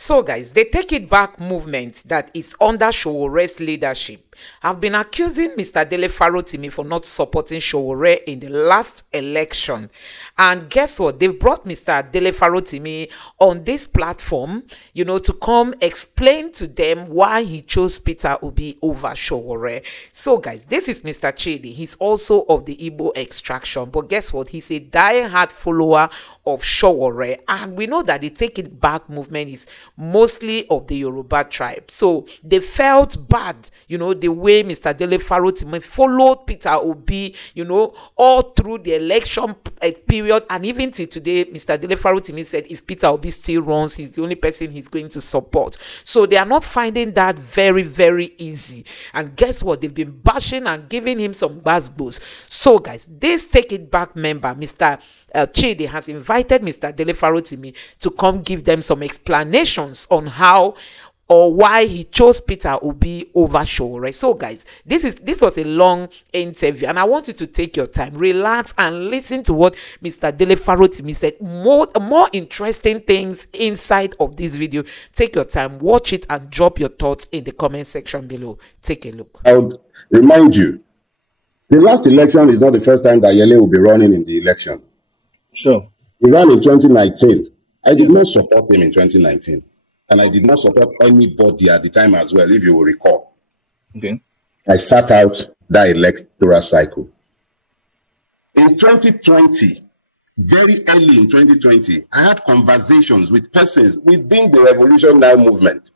So guys, the Take It Back movement that is under Sowore's leadership have been accusing Mr. Dele Farotimi for not supporting Sowore in the last election. And guess what? They've brought Mr. Dele Farotimi on this platform, to come explain to them why he chose Peter Obi over Sowore. So guys, this is Mr. Chidi. He's also of the Igbo extraction. But guess what? He's a die-hard follower of Sowore. And we know that the Take It Back movement is mostly of the Yoruba tribe. So they felt bad, the way Mr. Dele Farotimi followed Peter Obi, all through the election period. And even till today, Mr. Dele Farotimi said if Peter Obi still runs, he's the only person he's going to support. So they are not finding that very, very easy. And guess what? They've been bashing and giving him some gbas. So guys, this Take It Back member, Mr. Chidi, has invited Mr. Dele Farotimi to come give them some explanations on how or why he chose Peter Obi over Sowore. So guys, this was a long interview, and I want you to take your time, relax, and listen to what Mr. Dele Farotimi said. More interesting things inside of this video. Take your time, watch it, and drop your thoughts in the comment section below. Take a look. I would remind you, the last election is not the first time that Yele will be running in the election. Sure. He ran in 2019. I did not support him in 2019. And I did not support anybody at the time as well, if you will recall. Okay. I sat out that electoral cycle. In 2020, very early in 2020, I had conversations with persons within the Revolution Now movement.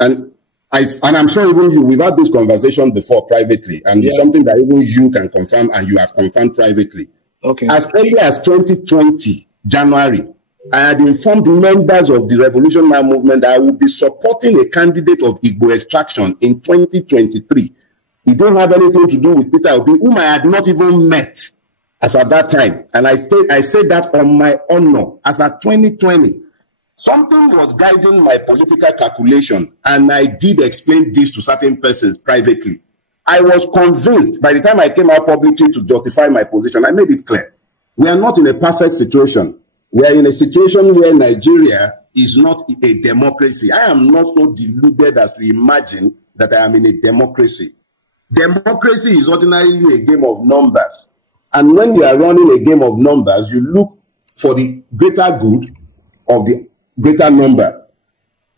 And I'm sure even you, we've had this conversation before privately, and it's something that even you can confirm, and you have confirmed privately. Okay. As early as 2020, January, I had informed members of the Revolution Now movement that I would be supporting a candidate of Igbo extraction in 2023. It don't have anything to do with Peter Obi, whom I had not even met as at that time. And I said that on my honor, as at 2020. Something was guiding my political calculation, and I did explain this to certain persons privately. I was convinced by the time I came out publicly to justify my position, I made it clear. We are not in a perfect situation. We are in a situation where Nigeria is not a democracy. I am not so deluded as to imagine that I am in a democracy. Democracy is ordinarily a game of numbers. And when you are running a game of numbers, you look for the greater good of the greater number.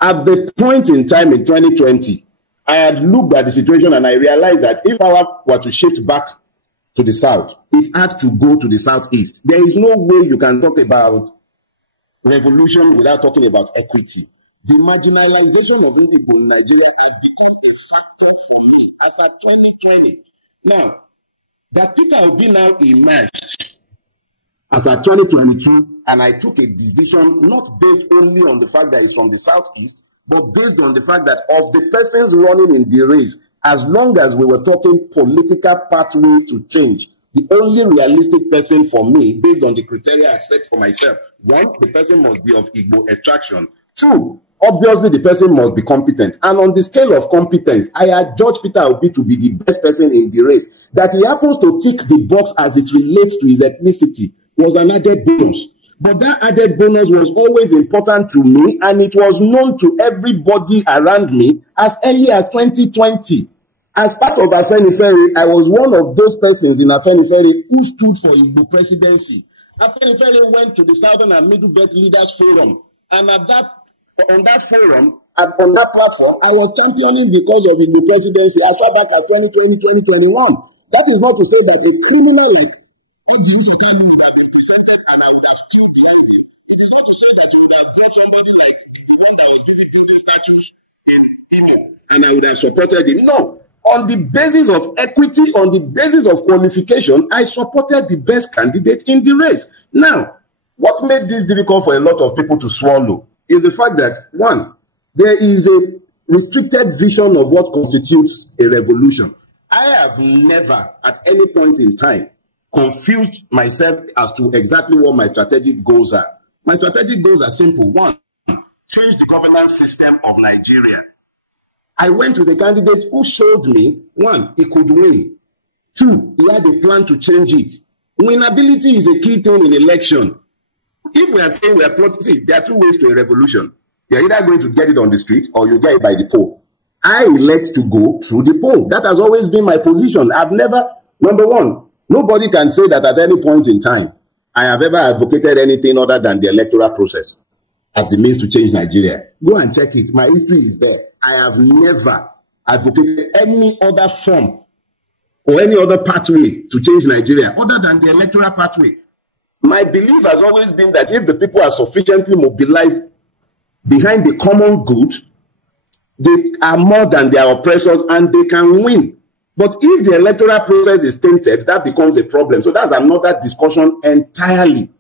At the point in time in 2020, I had looked at the situation and I realized that if power were to shift back to the south, it had to go to the southeast. There is no way you can talk about revolution without talking about equity. The marginalization of Igbo in Nigeria had become a factor for me as at 2020. Now, that Peter Obi now emerged as at 2022, and I took a decision not based only on the fact that it's from the southeast, but based on the fact that of the persons running in the race, as long as we were talking political pathway to change, the only realistic person for me, based on the criteria I set for myself, one, the person must be of Igbo extraction. Two, obviously the person must be competent. And on the scale of competence, I had judged Peter Obi to be the best person in the race. That he happens to tick the box as it relates to his ethnicity was an added bonus. But that added bonus was always important to me, and it was known to everybody around me as early as 2020. As part of Afenifere, I was one of those persons in Afenifere who stood for Igbo presidency. Afenifere went to the Southern and Middle Belt Leaders Forum, and on that forum, on that platform, I was championing the cause of Igbo presidency as far back as 2020, 2021. That is not to say that a criminal would have been presented and I would have stood behind him. It is not to say that you would have brought somebody like the one that was busy building statues in Imo and I would have supported him. No. On the basis of equity, on the basis of qualification, I supported the best candidate in the race. Now, what made this difficult for a lot of people to swallow is the fact that, one, there is a restricted vision of what constitutes a revolution. I have never, at any point in time, confused myself as to exactly what my strategic goals are. My strategic goals are simple. One, change the governance system of Nigeria. I went with a candidate who showed me, one, he could win. Two, he had a plan to change it. Winnability is a key thing in election. If we are saying we are plotting, see, there are two ways to a revolution. You're either going to get it on the street or you get it by the poll. I elect to go through the poll. That has always been my position. I've never, number one, nobody can say that at any point in time I have ever advocated anything other than the electoral process as the means to change Nigeria. Go and check it. My history is there. I have never advocated any other form or any other pathway to change Nigeria other than the electoral pathway. My belief has always been that if the people are sufficiently mobilized behind the common good, they are more than their oppressors and they can win. But if the electoral process is tainted, that becomes a problem. So that's another discussion entirely.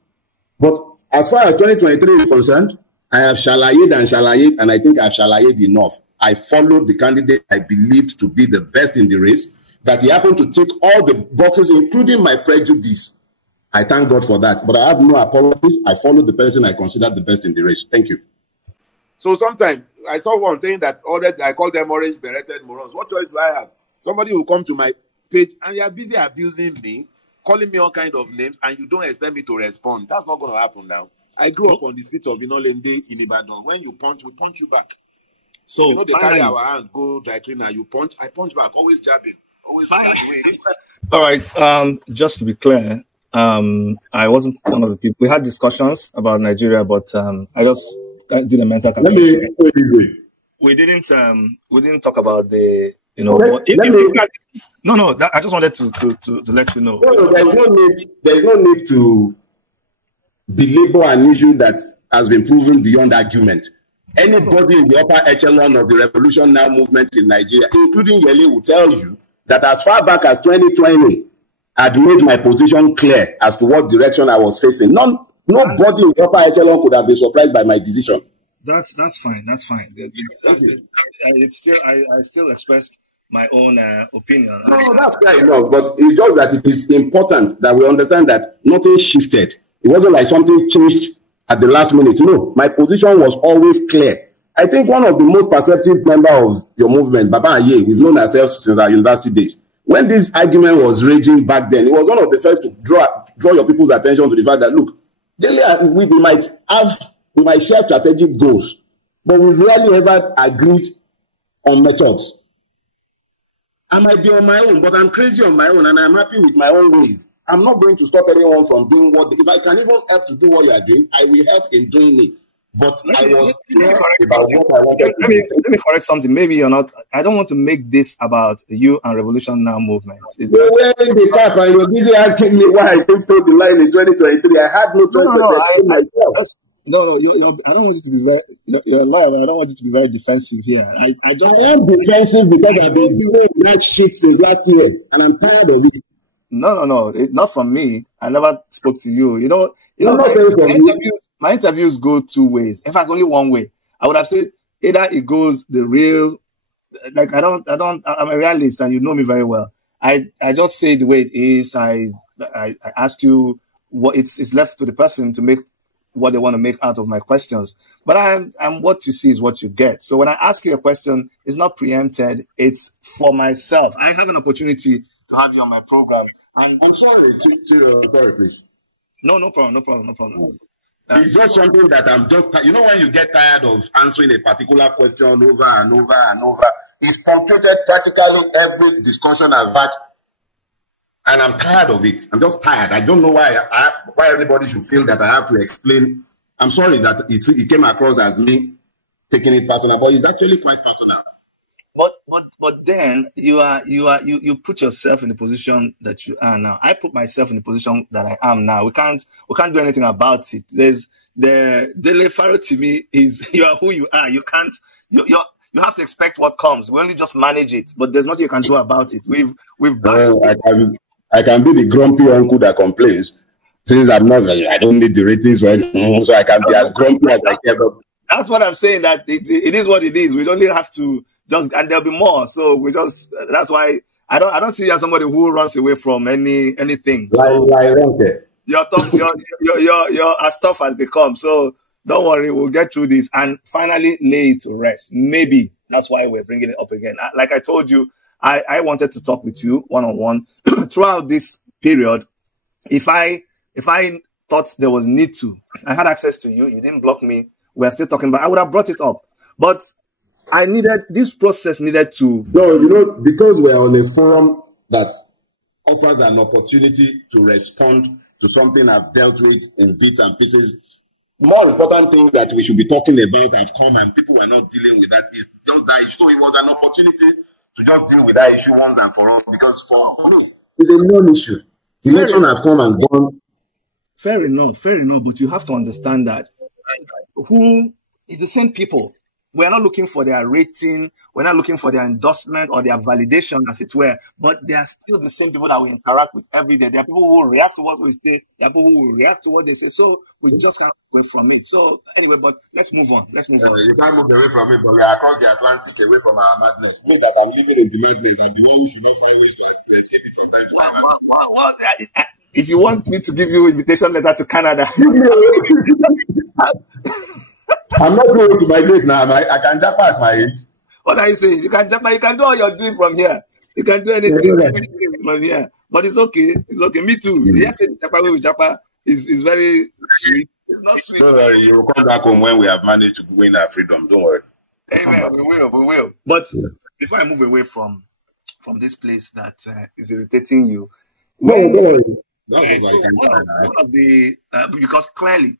But as far as 2023 is concerned, I have shalayed, and I think I've shalayed enough. I followed the candidate I believed to be the best in the race, that he happened to tick all the boxes, including my prejudice. I thank God for that. But I have no apologies. I followed the person I considered the best in the race. Thank you. So sometimes I saw one saying that I call them orange beretted morons. What choice do I have? Somebody will come to my page and you are busy abusing me, calling me all kind of names, and you don't expect me to respond. That's not going to happen now. I grew up on the streets of Inolende in Ibadan. When you punch, we punch you back. So you know, they carry our hand, go dry cleaner, you punch, I punch back, always jabbing, always away. All right. Just to be clear, I wasn't one of the people. We had discussions about Nigeria, but I did a mental calculation. We didn't talk about the, you know. I just wanted to let you know. No, there's no need to belabor an issue that has been proven beyond argument. Anybody in the upper echelon of the Revolution Now movement in Nigeria, including Yele, will tell you that as far back as 2020, I'd made my position clear as to what direction I was facing. Nobody in the upper echelon could have been surprised by my decision. That's fine. That's fine. I still expressed my own opinion. No, that's fair enough. But it's just that it is important that we understand that nothing shifted. It wasn't like something changed at the last minute. No, my position was always clear. I think one of the most perceptive members of your movement, Baba Aye, we've known ourselves since our university days. When this argument was raging back then, he was one of the first to draw your people's attention to the fact that, look, we might share strategic goals, but we've rarely ever agreed on methods. I might be on my own, but I'm crazy on my own, and I'm happy with my own ways. I'm not going to stop anyone from doing if I can even help to do what you are doing, I will help in doing it. But I was clear about what I wanted to do. Let me correct something. Maybe you're not. I don't want to make this about you and Revolution Now movement. You're wearing the cap and you're busy asking me why I came through the line in 2023. I had no choice but to explain myself. I don't want you to be very. You're a lawyer, but I don't want you to be very defensive here. I am defensive because I've been doing that shit since last year, and I'm tired of it. No, not from me. I never spoke to you. My interviews go two ways. In fact, only one way. I would have said either it goes the real, like I'm a realist, and you know me very well. I just say the way it is. I ask you what it's left to the person to make what they want to make out of my questions. But I'm what you see is what you get. So when I ask you a question, it's not preempted. It's for myself. I have an opportunity to have you on my program. And I'm sorry, sorry, please. No problem. It's just something that I'm just, when you get tired of answering a particular question over and over and over, it's punctuated practically every discussion I've had, and I'm tired of it. I'm just tired. I don't know why everybody should feel that I have to explain. I'm sorry that it came across as me taking it personal, but it's actually quite personal. But then you put yourself in the position that you are now. I put myself in the position that I am now. We can't do anything about it. There's the Dele Farotimi is you are who you are. You can't you have to expect what comes. We only just manage it, but there's nothing you can do about it. I can be the grumpy uncle that complains since I don't need the ratings so I can be as grumpy as I can. That's what I'm saying. That it is what it is. We only have to. And there'll be more. So that's why I don't see you as somebody who runs away from anything. So you're as tough as they come. So don't worry, we'll get through this and finally lay it to rest. Maybe that's why we're bringing it up again. Like I told you, I wanted to talk with you one-on-one throughout this period. If I thought there was need to. I had access to you. You didn't block me. We're still talking, but I would have brought it up. But this process needed to. No, because we're on a forum that offers an opportunity to respond to something I've dealt with in bits and pieces. More important things that we should be talking about have come, and people are not dealing with that. It's just that issue. So it was an opportunity to just deal with that issue once and for all, because for me, it's a non-issue. The election have come and gone. Fair enough. But you have to understand that who is the same people. We're not looking for their rating. We're not looking for their endorsement or their validation, as it were. But they are still the same people that we interact with every day. There are people who react to what we say. There are people who react to what they say. So we just can't away from it. So anyway, but let's move on. You can't move away from it, but we are across the Atlantic, away from our madness. Know that I'm living in the madness, and the one who should not find ways to escape it from time to time. If you want me to give you invitation letter to Canada, I'm not going to migrate now. I can jump at my age. What are you saying? You can jump, you can do all you're doing from here. You can do anything from here. But it's okay. It's okay. Me too. Yesterday, Japa with Japa is very sweet. It's not sweet. Don't worry. You will come back home when we have managed to win our freedom. Don't worry. Amen. We will. But before I move away from this place that is irritating you, don't worry. So one of the because clearly,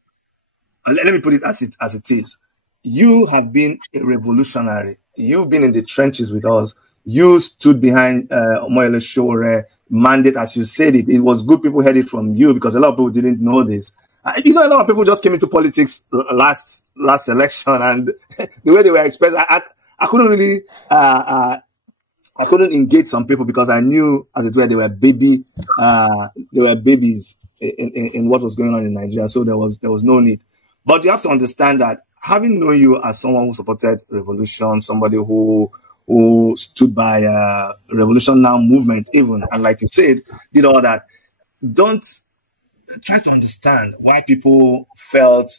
let me put it as it is. You have been a revolutionary. You've been in the trenches with us. You stood behind Omoyele Sowore mandate, as you said it. It was good people heard it from you, because a lot of people didn't know this. A lot of people just came into politics last election, and the way they were expressed, I couldn't really I couldn't engage some people, because I knew, as it were, they were babies in what was going on in Nigeria. So there was no need. But you have to understand that, having known you as someone who supported revolution, somebody who stood by Revolution Now movement even, and like you said, did all that, don't try to understand why people felt,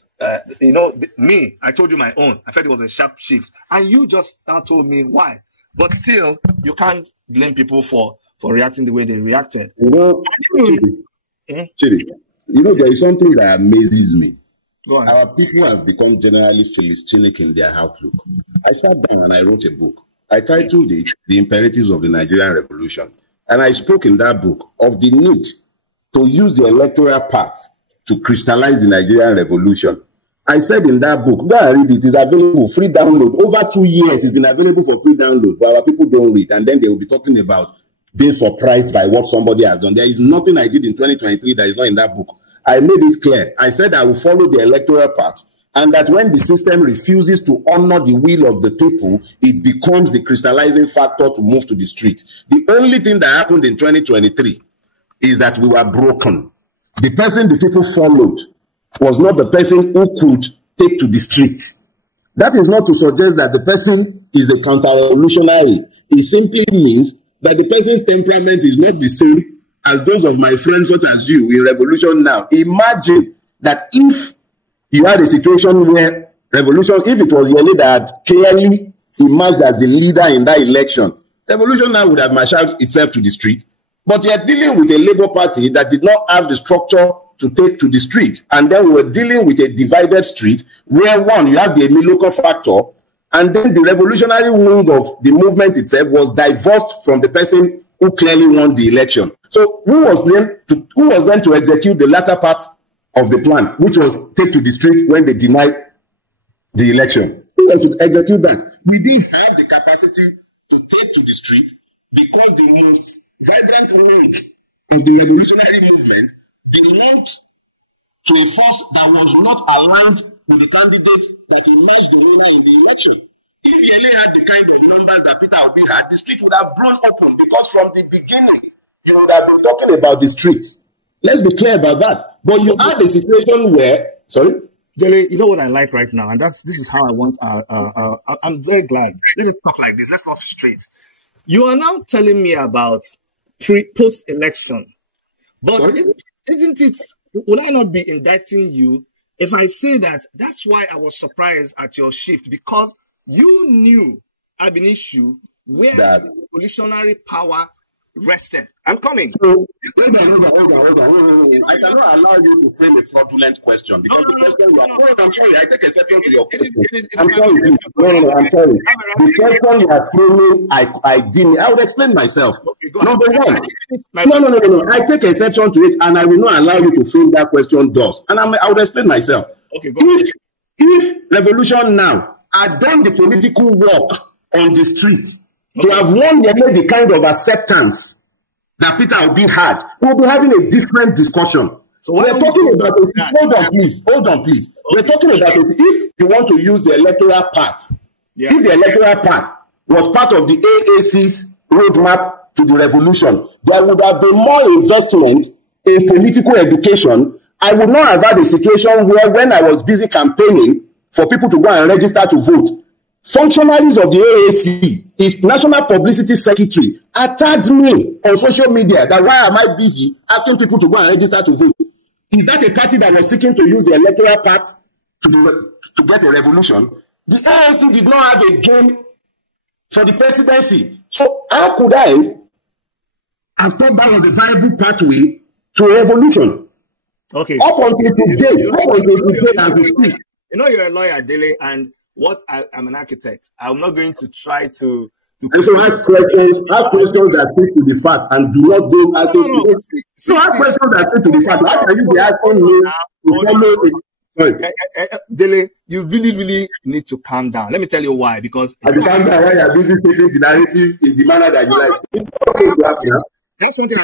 me, I told you my own. I felt it was a sharp shift. And you just now told me why. But still, you can't blame people for reacting the way they reacted. Chidi, there is something that amazes me. Our people have become generally Philistinic in their outlook. I sat down and I wrote a book. I titled it The Imperatives of the Nigerian Revolution. And I spoke in that book of the need to use the electoral path to crystallize the Nigerian Revolution. I said in that book, go and read it. It's available, free download. Over 2 years, it's been available for free download, but our people don't read. And then they will be talking about being surprised by what somebody has done. There is nothing I did in 2023 that is not in that book. I made it clear. I said I will follow the electoral path, and that when the system refuses to honor the will of the people, it becomes the crystallizing factor to move to the street. The only thing that happened in 2023 is that we were broken. The person the people followed was not the person who could take to the street. That is not to suggest that the person is a counter-revolutionary. It simply means that the person's temperament is not the same as those of my friends such as you in Revolution Now. Imagine that if you had a situation where Revolution, if it was Yele that clearly emerged as the leader in that election, Revolution Now would have marshaled itself to the street. But you are dealing with a Labour Party that did not have the structure to take to the street. And then we're dealing with a divided street where, one, you have the Emiloko factor, and then the revolutionary wing of the movement itself was divorced from the person who clearly won the election. So who was then to execute the latter part of the plan, which was take to the street when they denied the election? Who was to execute that? We didn't have the capacity to take to the street because the most vibrant wing of the revolutionary movement belonged to a force that was not aligned with the candidate that emerged the winner in the election. If we really had the kind of numbers that Peter Obi had, the street would have blown open, because from the beginning, you would have been talking about the streets. Let's be clear about that. But you had a situation where, sorry? Dele, you know what I like right now, and this is how I want I'm very glad. Let's talk like this. Let's talk straight. You are now telling me about post-election. But isn't it, will I not be indicting you if I say that that's why I was surprised at your shift, because you knew I've been issue where the revolutionary power rested. I'm coming. So, hold on. I cannot allow you to frame a fraudulent question because the question you are. No, I'm sorry. I take exception to your question. I'm sorry. No, I'm sorry. The question you are framing, I didn't. I would explain myself. Okay, Number one. No. I take exception to it, and I will not allow you to frame that question thus. And I will explain myself. Okay, go ahead. If Revolution Now had done the political work on the streets to have won the kind of acceptance that Peter Obi had, we'll be having a different discussion. So we're talking about it. Hold on, please. Okay. We're talking about it. If you want to use the electoral path, if the electoral path was part of the AAC's roadmap to the revolution, there would have been more investment in political education. I would not have had a situation where, when I was busy campaigning for people to go and register to vote, functionaries of the AAC, his national publicity secretary, attacked me on social media that why am I busy asking people to go and register to vote? Is that a party that was seeking to use the electoral path to get a revolution? The AAC did not have a game for the presidency. So how could I have thought that was a viable pathway to a revolution? Okay. Up until today, as we speak. You know, you're a lawyer, Dele, and I'm an architect. I'm not going to try to. And so ask questions that speak to the fact, and do not go asking. So ask questions that speak to the fact. How can you be asking me to follow? Dele, you really need to calm down. Let me tell you why. Because calm down when you're busy taking the narrative in the manner that you like. It's okay to happen. That's something.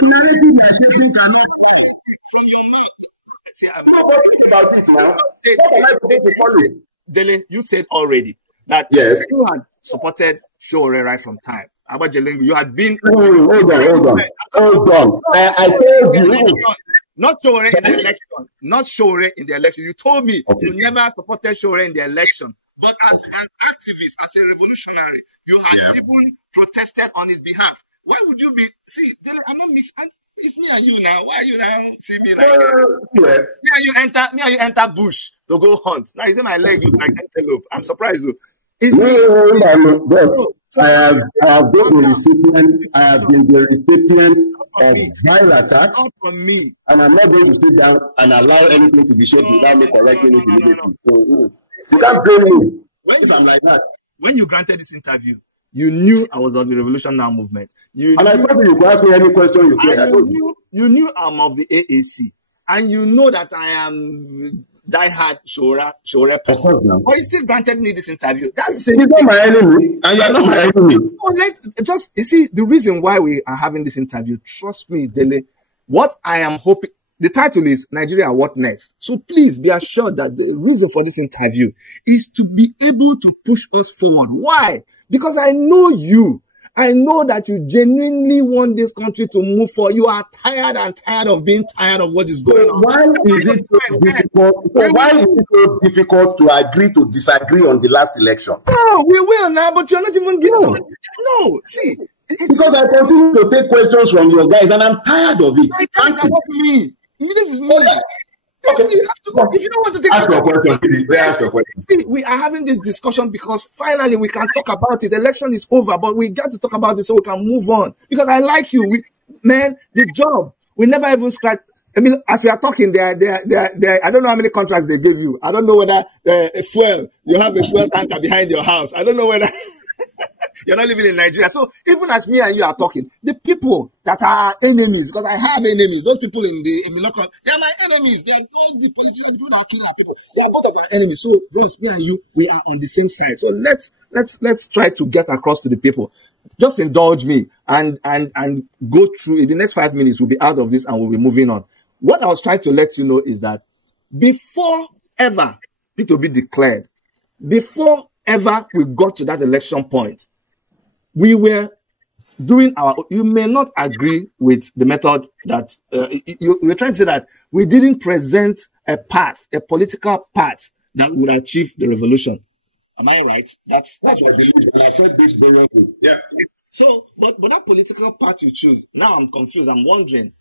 I'm not worried about it now. Dele, you said already that you had supported Sowore right from time. About Jelengu, you had been. Hold on. I told you. Not Sowore in the election. Not Sowore in the election. You told me you never supported Sowore in the election. But as an activist, as a revolutionary, you had even protested on his behalf. Why would you be? See, Dele, I'm not mixing. It's me and you now. Why are you now see me like that? Me and you enter bush to go hunt. Now you see my leg look like antelope. I'm surprised though. I have been the recipient of vile attacks from me. And I'm not going to sit down and allow anything to be shaped without me correcting it immediately. So you can't blame me if I'm like that. When you granted this interview, you knew I was of the Revolution Now movement. I told you could ask me any question you care. You knew I'm of the AAC. And you know that I am diehard Sowore person. But you still granted me this interview. That's it. He's not my enemy. And you're not my enemy. So you see, the reason why we are having this interview, trust me, Dele, what I am hoping, the title is Nigeria What Next? So please be assured that the reason for this interview is to be able to push us forward. Why? Because I know you. I know that you genuinely want this country to move forward. You are tired of being tired of what is going on. Why is it so difficult? Why is it so difficult to agree to disagree on the last election? No, we will now, but you're not even getting. No, see. Because I continue to take questions from your guys, and I'm tired of it. This is me. Okay. If you don't want to take ask your question. See, we are having this discussion because finally we can talk about it. The election is over, but we got to talk about it so we can move on. Because I like you. The job, we never even scratch. I mean, as we are talking, I don't know how many contracts they gave you. I don't know whether you have a fuel tanker behind your house. I don't know whether you're not living in Nigeria. So even as me and you are talking, the people that are enemies, because I have enemies, those people in the local, they are my enemies. They are all the politicians, people that are killing our people. They are both of our enemies. So, bros, me and you, we are on the same side. So let's try to get across to the people. Just indulge me and go through. In the next 5 minutes, we'll be out of this and we'll be moving on. What I was trying to let you know is that before ever P2B declared, before ever we got to that election point, we were doing you may not agree with the method that you were trying to say that we didn't present a political path that would achieve the revolution. Am I right? That's what I believe. And I said this very well. Yeah. So, but that political path you choose, now I'm confused. I'm wondering.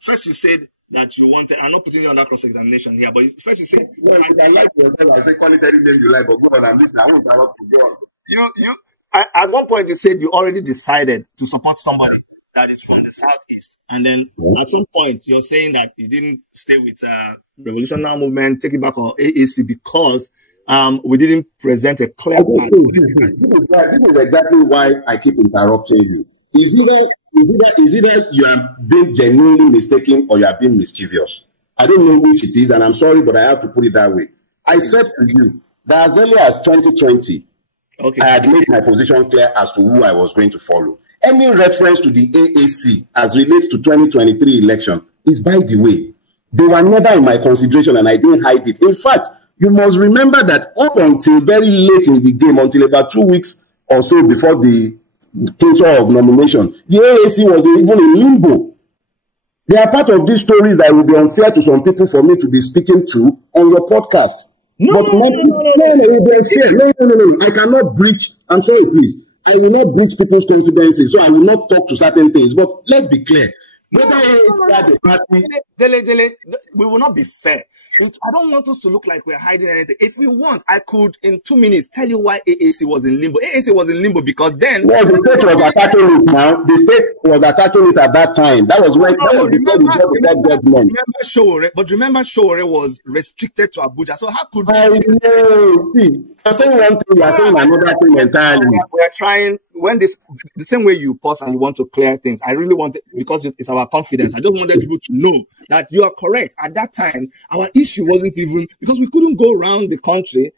First you said that you wanted, I'm not putting you under cross-examination here, but first you said, well, I like your name, I say quality name you like, but go on, I'm listening. I won't interrupt you. Go on. At one point you said you already decided to support somebody. that is from the southeast. And then at some point, you're saying that you didn't stay with Revolution Now movement, take it back on AAC because we didn't present a clear plan. This is exactly why I keep interrupting you. Is either you are being genuinely mistaken or you are being mischievous. I don't know which it is, and I'm sorry, but I have to put it that way. I said to you that as early as 2020, I had made my position clear as to who I was going to follow. Any reference to the AAC as relates to 2023 election is by the way. They were never in my consideration and I didn't hide it. In fact, you must remember that up until very late in the game, until about 2 weeks or so before the closure of nomination, the AAC was even in limbo. They are part of these stories that will be unfair to some people for me to be speaking to on your podcast. No. I cannot breach. I'm sorry, please. I will not breach people's confidences, so I will not talk to certain things. But let's be clear. Dele, we will not be fair. I don't want us to look like we're hiding anything. If we want, I could, in 2 minutes, tell you why AAC was in limbo. AAC was in limbo because then... Well, the state was attacking it now. The state was attacking it at that time. That was when... Remember Sowore was restricted to Abuja. So how could... I know. See, you're saying one thing, you're saying another thing entirely. We're trying... When the same way you pause and you want to clear things, I really want it, because it's our confidence. I just wanted people to know that you are correct. At that time, our issue wasn't even because we couldn't go around the country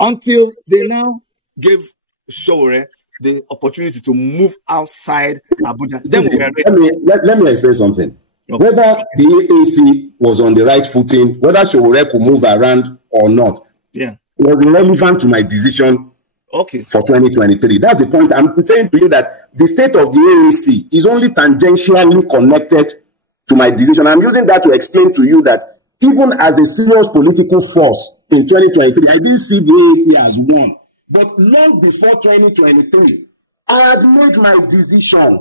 until they now gave Sowore the opportunity to move outside Abuja. Then we were let me explain something. Okay. Whether the AAC was on the right footing, whether Sowore could move around or not, was irrelevant to my decision. Okay. For 2023. That's the point. I'm saying to you that the state of the AAC is only tangentially connected to my decision. I'm using that to explain to you that even as a serious political force in 2023, I didn't see the AAC as one. But long before 2023, I had made my decision.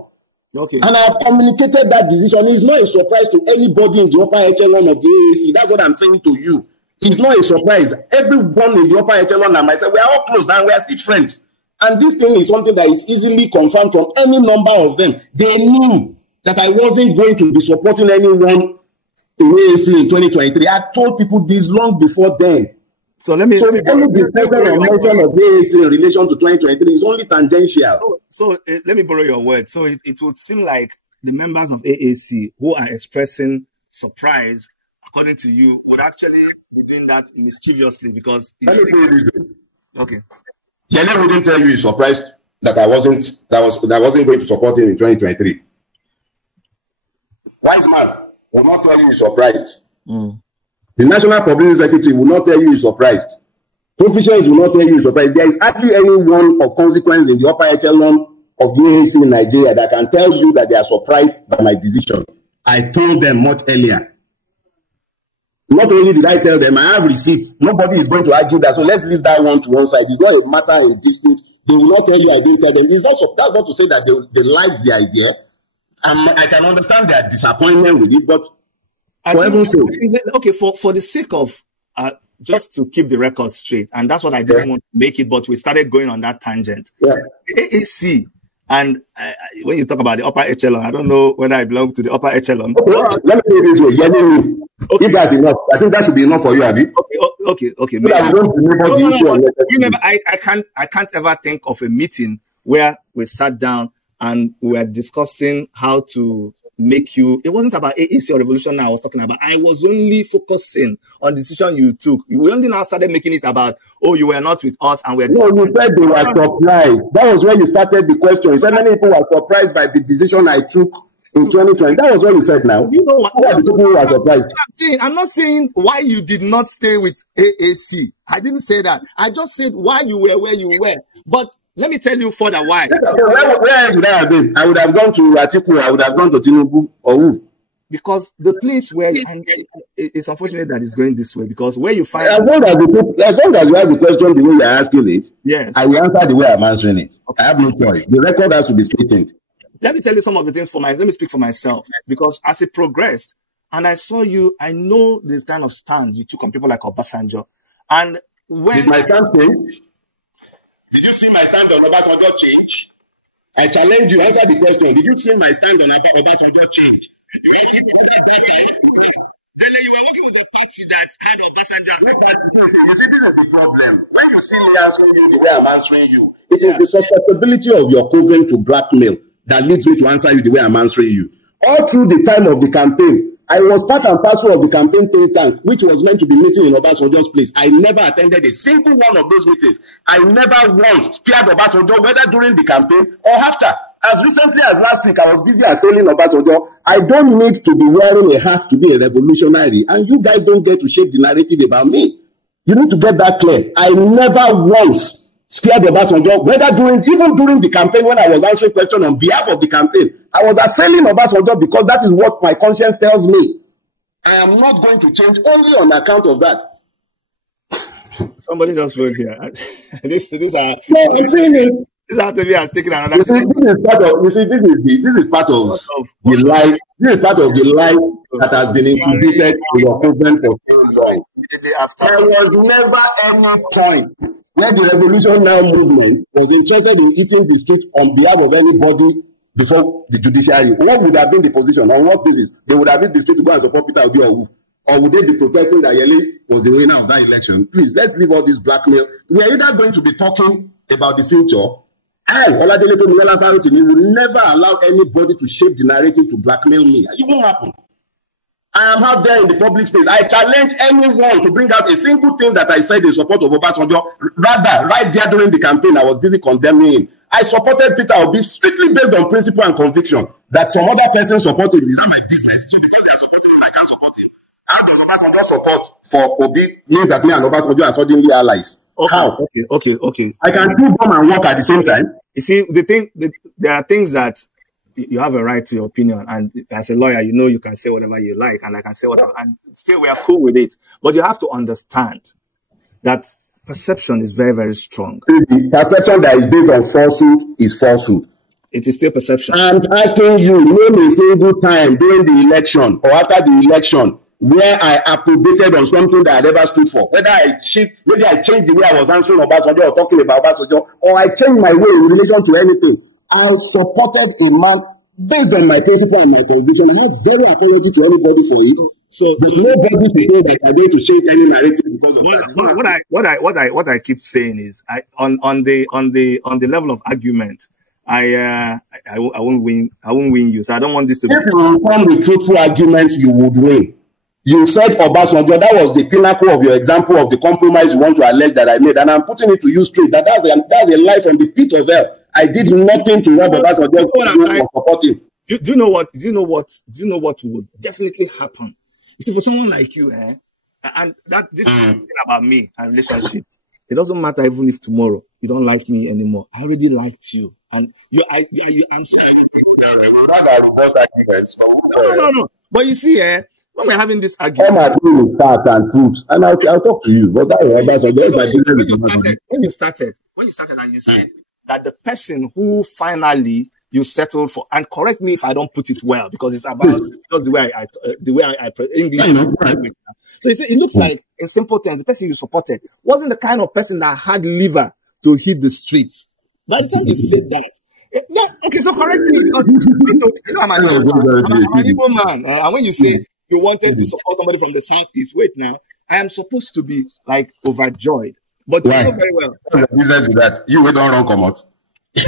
Okay. And I have communicated that decision. It's not a surprise to anybody in the upper echelon of the AAC. That's what I'm saying to you. It's not a surprise. Everyone in the upper echelon and myself, we are all close and we are still friends. And this thing is something that is easily confirmed from any number of them. They knew that I wasn't going to be supporting anyone in AAC in 2023. I told people this long before then. So let me. So any discussion or mention of AAC in relation to 2023 is only tangential. So let me borrow your word. So it would seem like the members of AAC who are expressing surprise, according to you, would actually be doing that mischievously because... Let me say it this way. Okay. Dele wouldn't tell you he's surprised that I wasn't going to support him in 2023. Wise man will not tell you he's surprised. The National Publicity Secretary will not tell you he's surprised. Officials will not tell you he's surprised. There is hardly anyone of consequence in the upper echelon of the AAC in Nigeria that can tell you that they are surprised by my decision. I told them much earlier. Not only did I tell them, I have receipts. Nobody is going to argue that. So let's leave that one to one side. It's not a matter of dispute. They will not tell you I didn't tell them. That's not to say that they like the idea. I can understand their disappointment with it, but for heaven's sake. Okay, for the sake of just to keep the record straight, and that's what I didn't want to make it, but we started going on that tangent. Yeah. AAC, and when you talk about the upper echelon, I don't know whether I belong to the upper echelon. Okay, let me put it this way. Okay. If that's enough, I think that should be enough for you, Abi. Okay. I can't ever think of a meeting where we sat down and we were discussing how to make you. It wasn't about AAC or Revolution Now I was talking about. I was only focusing on the decision you took. We only now started making it about, you were not with us and we're... No, you said they were surprised. That was when you started the question. You said many people were surprised by the decision I took in 2020. That was what you said now. You know what? Who are the people who are surprised? I'm not saying why you did not stay with AAC. I didn't say that. I just said why you were where you were. But let me tell you further why. Where else would I have been? I would have gone to Atiku. I would have gone to Tinubu or who? Because the place where and it's unfortunate that it's going this way because where you find as long as you ask the question the way you're asking it, yes, I will answer the way I'm answering it. Okay. I have no choice. The record has to be straightened. Let me tell you some of the things let me speak for myself because as it progressed and I saw you, I know this kind of stand you took on people like Obasanjo. And when did my stand change? Did you see my stand on Obasanjo change? I challenge you. Answer the question. Did you see my stand on Obasanjo change? You were working with that time. Then you were working with a party that had Obasanjo as a party. You see, this is the problem. When you see me answering you the way I'm answering you, it is the susceptibility of your coven to blackmail that leads me to answer you the way I'm answering you. All through the time of the campaign, I was part and parcel of the campaign think tank, which was meant to be meeting in Obasanjo's place. I never attended a single one of those meetings. I never once spared Obasanjo, whether during the campaign or after. As recently as last week, I was busy assailing Obasanjo. I don't need to be wearing a hat to be a revolutionary, and you guys don't get to shape the narrative about me. You need to get that clear. I never once spared Obasanjo, whether even during the campaign when I was answering questions on behalf of the campaign. I was assailing Obasanjo because that is what my conscience tells me. I am not going to change only on account of that. Somebody just wrote here. This I'm saying it. This has to be as taking another. This is part of the lie. This is part of the lie that has been incubated in your movement for so long. There was never any point where the Revolution Now movement was interested in eating the street on behalf of anybody before the judiciary. What would have been the position? On what basis? They would have been the street to go and support Peter Obi or who? Or would they be protesting that Yele was the winner of that election? Please, let's leave all this blackmail. We are either going to be talking about the future. I, Dele Farotimi, will never allow anybody to shape the narrative to blackmail me. It won't happen. I am out there in the public space. I challenge anyone to bring out a single thing that I said in support of Obasanjo. Rather, right there during the campaign, I was busy condemning him. I supported Peter Obi strictly based on principle and conviction. That some other person supported him is not my business. So because they are supporting him, I can't support him. How does Obasanjo support for Obi means that me and Obasanjo are suddenly allies? Okay, how? Okay. I can do bomb and work at the same time. You see, there are things that you have a right to your opinion, and as a lawyer, you know you can say whatever you like, and I can say whatever, and still we are cool with it. But you have to understand that perception is very, very strong. The perception that is based on falsehood is falsehood. It is still perception. I'm asking you, name a single time during the election or after the election where I approbated on something that I never stood for. Maybe I changed the way I was answering Obasanjo or talking about Obasanjo, or I changed my way in relation to anything. I supported a man based on my principle and my conviction. I have zero apology to anybody for it. So there's nobody to say that I'm going to change any narrative because of that. What I keep saying is, on the level of argument, I won't win. I won't win you. So I don't want this to. If you come with truthful arguments, you would win. You said Obasanjo, that was the pinnacle of your example of the compromise you want to allege that I made, and I'm putting it to you straight. That's a lie from the pit of hell. I did nothing to rob Obasanjo for supporting. Do you know what would definitely happen? You see, for someone like you, and that this is thing about me and relationships. It doesn't matter even if tomorrow you don't like me anymore. I already liked you, and I'm sorry. No. But you see, when we're having this argument, come at me with facts and truth, and I'll talk to you. But when you started and you said that the person who finally you settled for, and correct me if I don't put it well, because it's about just the way I English. So you see, it looks like in simple terms, the person you supported wasn't the kind of person that had liver to hit the streets. By the time you said that, okay, so correct me, because I'm an Igbo man, and when you say you wanted to support somebody from the southeast, wait now, I am supposed to be like overjoyed, but you know very well. Business with that, you don't run come out. I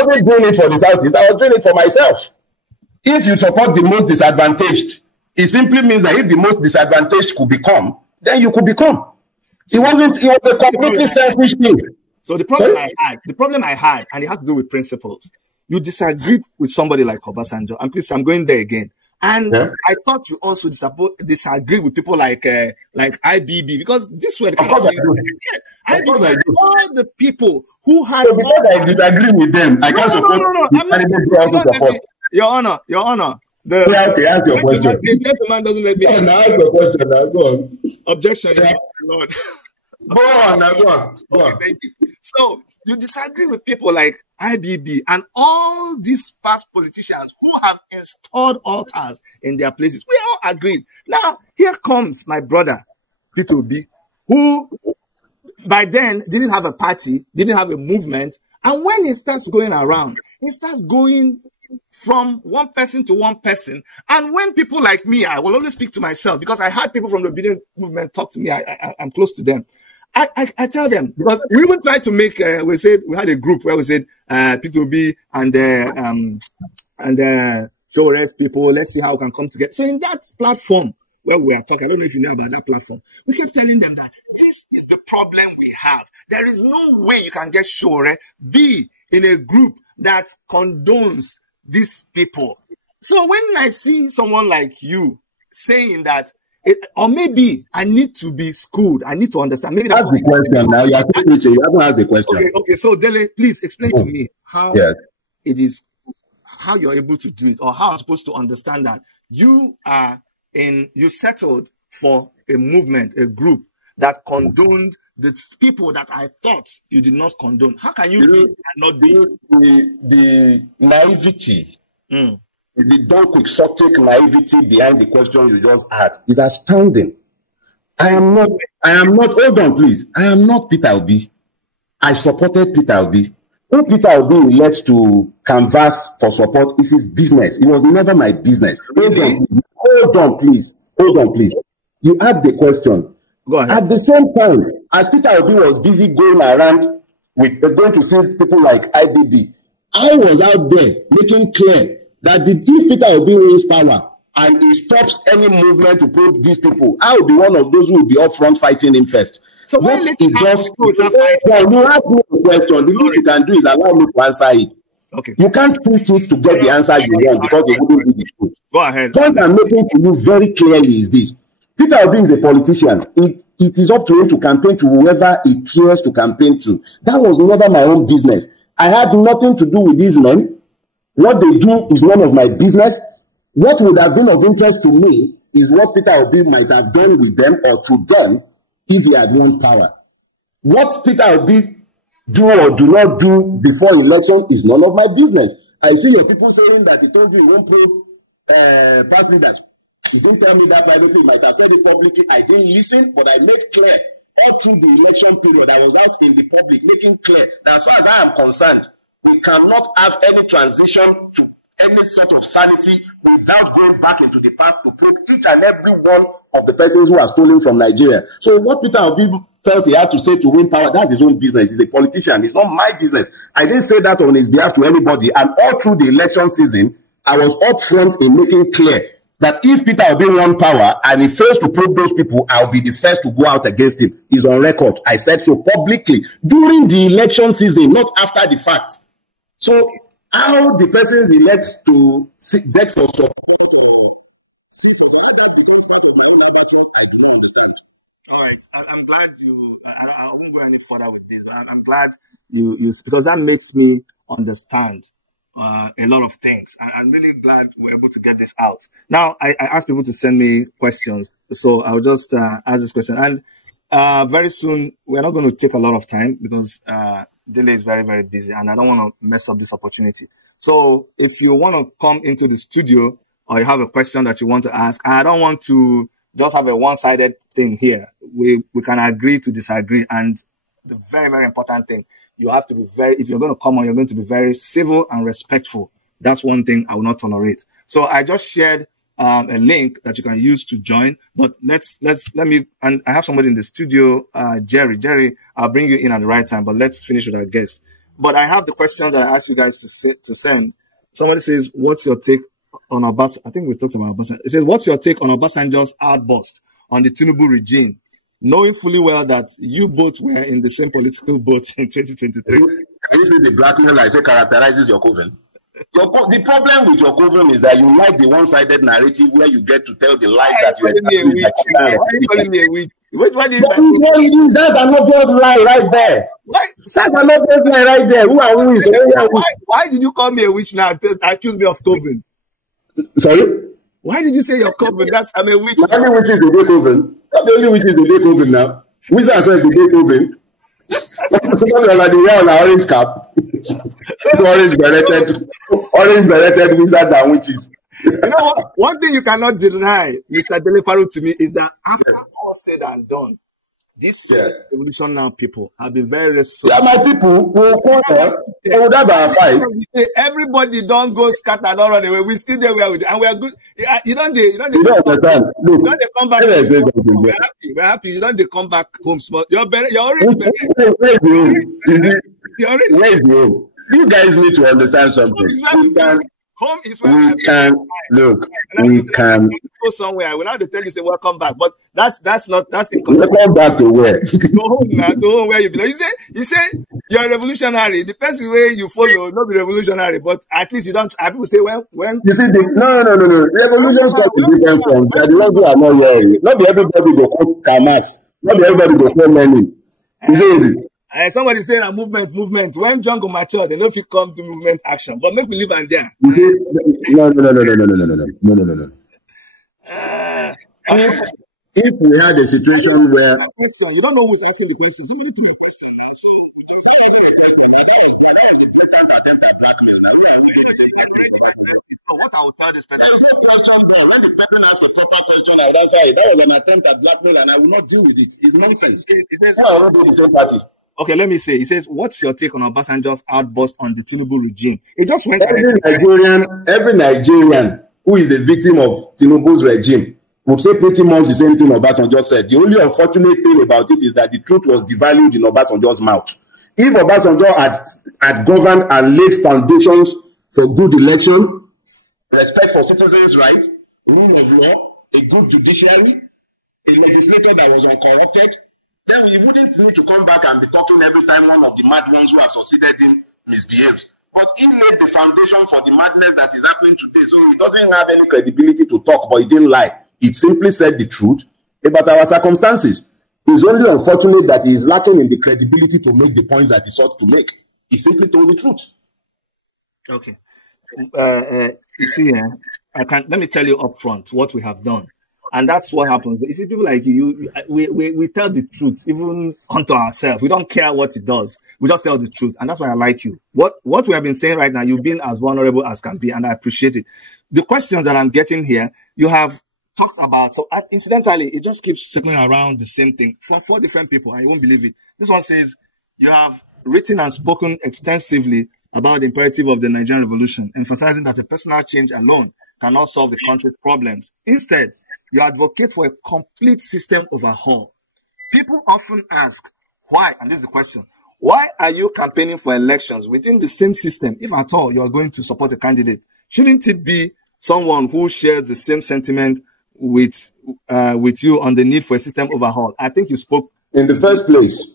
wasn't doing it for the southeast. I was doing it for myself. If you support the most disadvantaged, it simply means that if the most disadvantaged could become, then you could become. It was a completely selfish thing. So the problem I had, and it had to do with principles. You disagreed with somebody like Obasanjo, and please, I'm going there again. And I thought you also disagree with people like IBB, because this were the of course I do. Yes, of course I do. All the people who had. So because I disagree with them, I can't support. Your Honor. Ask your question. The gentleman doesn't let me. Ask your question now. Go on. Objection, Lord. Go on. Okay, thank you. So you disagree with people like IBB and all these past politicians who have installed altars in their places. We all agreed. Now, here comes my brother, Peter Obi, who by then didn't have a party, didn't have a movement. And when it starts going around, it starts going from one person to one person. And when people like me, I will only speak to myself because I had people from the obedient movement talk to me. I'm close to them. I tell them, because we even tried to make, we had a group where we said, P2B and Sowore's people, let's see how we can come together. So in that platform where we are talking, I don't know if you know about that platform, we kept telling them that this is the problem we have. There is no way you can get Sowore be in a group that condones these people. So when I see someone like you saying that, or maybe I need to be schooled, I need to understand. Maybe that's the question now. You haven't asked the question. Okay. So Dele, please explain to me how it is, how you're able to do it, or how I'm supposed to understand that you settled for a movement, a group that condoned the people that I thought you did not condone. How can you be and not be? The naivety, the don't quixotic naivety behind the question you just asked is astounding. I am not, hold on please. I am not Peter Obi. I supported Peter Obi. When Peter Obi elects to canvass for support, it's his business. It was never my business. Hold on, please. You asked the question. Go ahead. At the same time, as Peter Obi was busy going around with going to see people like IBB, I was out there making clear that if Peter Obi wins power and he stops any movement to probe these people, I will be one of those who will be up front fighting him first. So when you ask me a question, the least you can do is allow me to answer it. Okay. You can't twist it to get the answer you want because it wouldn't be the truth. Go ahead. The point I'm making to you very clearly is this. Peter Obi is a politician. It is up to him to campaign to whoever he cares to campaign to. That was never my own business. I had nothing to do with these men. What they do is none of my business. What would have been of interest to me is what Peter Obi might have done with them or to them if he had won power. What Peter Obi do or do not do before election is none of my business. I see your people saying that he told you he won't probe past leaders. He didn't tell me that privately. He might have said it publicly. I didn't listen, but I made clear all through the election period. I was out in the public making clear that as far as I am concerned, we cannot have any transition to any sort of sanity without going back into the past to probe each and every one of the persons who are stolen from Nigeria. So what Peter Obi felt he had to say to win power, that's his own business. He's a politician. It's not my business. I didn't say that on his behalf to anybody. And all through the election season, I was upfront in making clear that if Peter Obi won power and he fails to probe those people, I'll be the first to go out against him. He's on record. I said so publicly during the election season, not after the fact. So how the persons elect to beg for support or see for support, that becomes part of my own albatross, I do not understand. All right, I'm glad I won't go any further with this, but I'm glad you because that makes me understand a lot of things. I'm really glad we're able to get this out. Now, I asked people to send me questions, so I'll just ask this question. And very soon, we're not going to take a lot of time because Dele is very, very busy, and I don't want to mess up this opportunity. So if you want to come into the studio or you have a question that you want to ask, I don't want to just have a one-sided thing here. We can agree to disagree. And the very, very important thing, you have to be if you're going to come on, you're going to be very civil and respectful. That's one thing I will not tolerate. So I just shared a link that you can use to join, but let me, and I have somebody in the studio, Jerry, I'll bring you in at the right time, but let's finish with our guest. But I have the questions that I asked you guys to send. Somebody says, what's your take on Obasanjo? I think we talked about Obasanjo. It says, what's your take on Obasanjo's outburst on the Tinubu regime, knowing fully well that you both were in the same political boat in 2023? You see the blackmail I say characterizes your coven. The problem with your coven is that you like the one-sided narrative where you get to tell the lies that you are calling me a witch. Why do you That's an obvious lie right there. That's an obvious lie right there. Who are we? Why did you call me a witch now? Accuse me of coven. Sorry? Why did you say your coven? I'm a witch. The only witch is the day coven. The only witch is the day coven now. Wizards are the day coven. Like the one on the orange cap. orange beretted wizards and witches. You know what? One thing you cannot deny, Mr. Dele Farotimi, is that after all said and done, These Revolution Now people have been very so. Yeah, my people will call us. They would have a fight. Everybody don't go scatter, don't run away. We still there, we are with, and we are good. You don't come back. We're happy. You don't come back home small. You're already better. Where's the home? You guys need to understand something. Home is where we can go somewhere. We're not to tell you say welcome back, but that's inconsiderate. Welcome back to where? Go home now, to home where you belong. You say you're a revolutionary. The person way you follow not be revolutionary, but at least you don't. People say when you see no. Revolution stuff is different from that. The ones who are not hearing. Not everybody go quote Karl. Not everybody go quote Lenin. You see it. Somebody saying a movement. When John go mature, they know if you come to movement action. But make me live and there. No. If we had a situation where you don't know who's asking the questions. That was an attempt at blackmail, and I will not deal with it. It's nonsense. It says, I will not do the same party. Okay, let me say. He says, "What's your take on Obasanjo's outburst on the Tinubu regime?" It just went. Every Nigerian who is a victim of Tinubu's regime would say pretty much the same thing Obasanjo said. The only unfortunate thing about it is that the truth was devalued in Obasanjo's mouth. If Obasanjo had governed and laid foundations for good election, respect for citizens' rights, rule of law, a good judiciary, a legislator that was uncorrupted, then we wouldn't need to come back and be talking every time one of the mad ones who have succeeded in misbehaves. But he laid the foundation for the madness that is happening today. So he doesn't have any credibility to talk, but he didn't lie. He simply said the truth about our circumstances. It's only unfortunate that he is lacking in the credibility to make the points that he sought to make. He simply told the truth. Okay. You see, let me tell you up front what we have done. And that's what happens. You see, people like you, we tell the truth, even unto ourselves. We don't care what it does. We just tell the truth. And that's why I like you. What we have been saying right now, you've been as vulnerable as can be, and I appreciate it. The questions that I'm getting here, you have talked about. So incidentally, it just keeps circling around the same thing for 4 different people, and you won't believe it. This one says, you have written and spoken extensively about the imperative of the Nigerian Revolution, emphasizing that a personal change alone cannot solve the country's problems. Instead, you advocate for a complete system overhaul. People often ask, why? And this is the question. Why are you campaigning for elections within the same system, if at all you are going to support a candidate? Shouldn't it be someone who shares the same sentiment with you on the need for a system overhaul? I think you spoke. In the first place,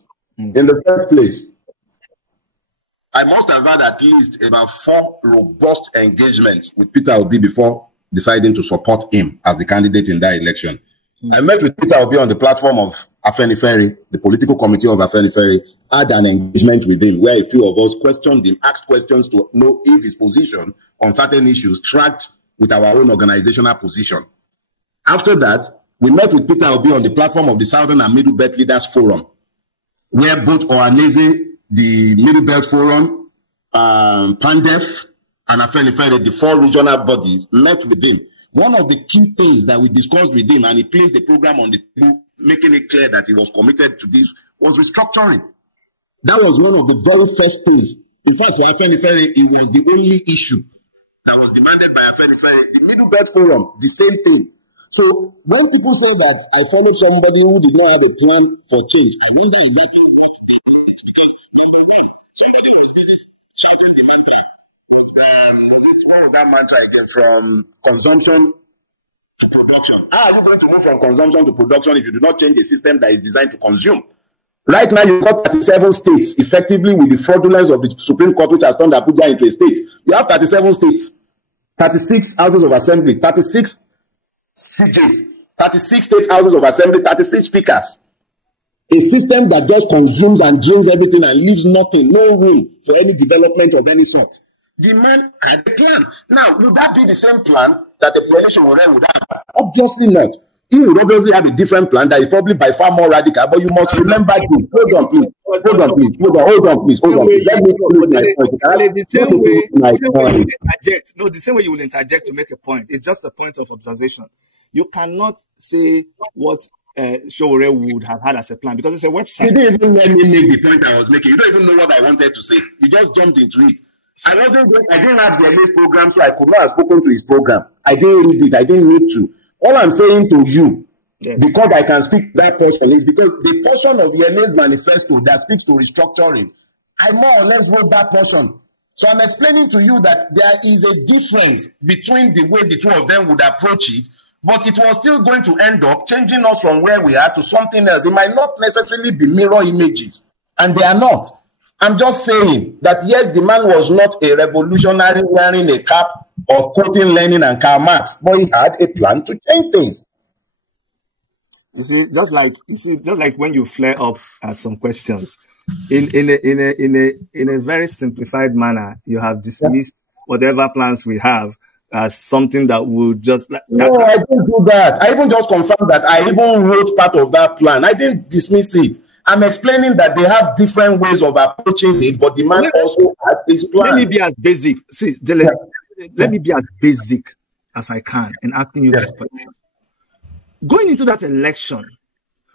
I must have had at least about 4 robust engagements with Peter Obi before deciding to support him as the candidate in that election. I met with Peter Obi on the platform of Afenifere, the political committee of Afenifere, had an engagement with him where a few of us questioned him, asked questions to know if his position on certain issues tracked with our own organizational position. After that, we met with Peter Obi on the platform of the Southern and Middle Belt Leaders Forum, where both Ohaneze, the Middle Belt Forum, Pandef, and Afenifere, the 4 regional bodies, met with him. One of the key things that we discussed with him, and he placed the program on the table, making it clear that he was committed to this, was restructuring. That was one of the very first things. In fact, for Afenifere, it was the only issue that was demanded by Afenifere. The Middle Belt Forum, the same thing. So when people say that I followed somebody who did not have a plan for change, I wonder exactly what they did. Because number one, somebody was busy chanting the mantra. What was that mantra again? From consumption to production. How are you going to move from consumption to production if you do not change a system that is designed to consume? Right now, you've got 37 states, effectively with the fraudulence of the Supreme Court, which has turned Abuja into a state. You have 37 states, 36 houses of assembly, 36 CJs, 36 state houses of assembly, 36 speakers. A system that just consumes and drains everything and leaves nothing, no room for any development of any sort. The man had a plan. Now, would that be the same plan that the coalition would have? Obviously not. He would obviously have a different plan that is probably by far more radical, but you must remember this. Hold on, please. Let me close my point. The same way you will interject to make a point. It's just a point of observation. You cannot say what Sowore would have had as a plan, because it's a website. You didn't even let me make the point I was making. You don't even know what I wanted to say. You just jumped into it. I didn't have the program, so I could not have spoken to his program. I didn't read it. I didn't need to. All I'm saying to you, yes, because I can speak that portion, is because the portion of Yele's manifesto that speaks to restructuring, I more or less wrote that portion. So I'm explaining to you that there is a difference between the way the two of them would approach it, but it was still going to end up changing us from where we are to something else. It might not necessarily be mirror images, and they are not. I'm just saying that, yes, the man was not a revolutionary wearing a cap or quoting Lenin and Karl Marx, but he had a plan to change things. You see, just like when you flare up at some questions, in a very simplified manner, you have dismissed whatever plans we have as something that would just like that. No, I didn't do that. I even just confirmed that I even wrote part of that plan. I didn't dismiss it. I'm explaining that they have different ways of approaching it, but the man also had his plan. Let me be as basic. See, Dele, let me be as basic as I can in asking you this question. Going into that election,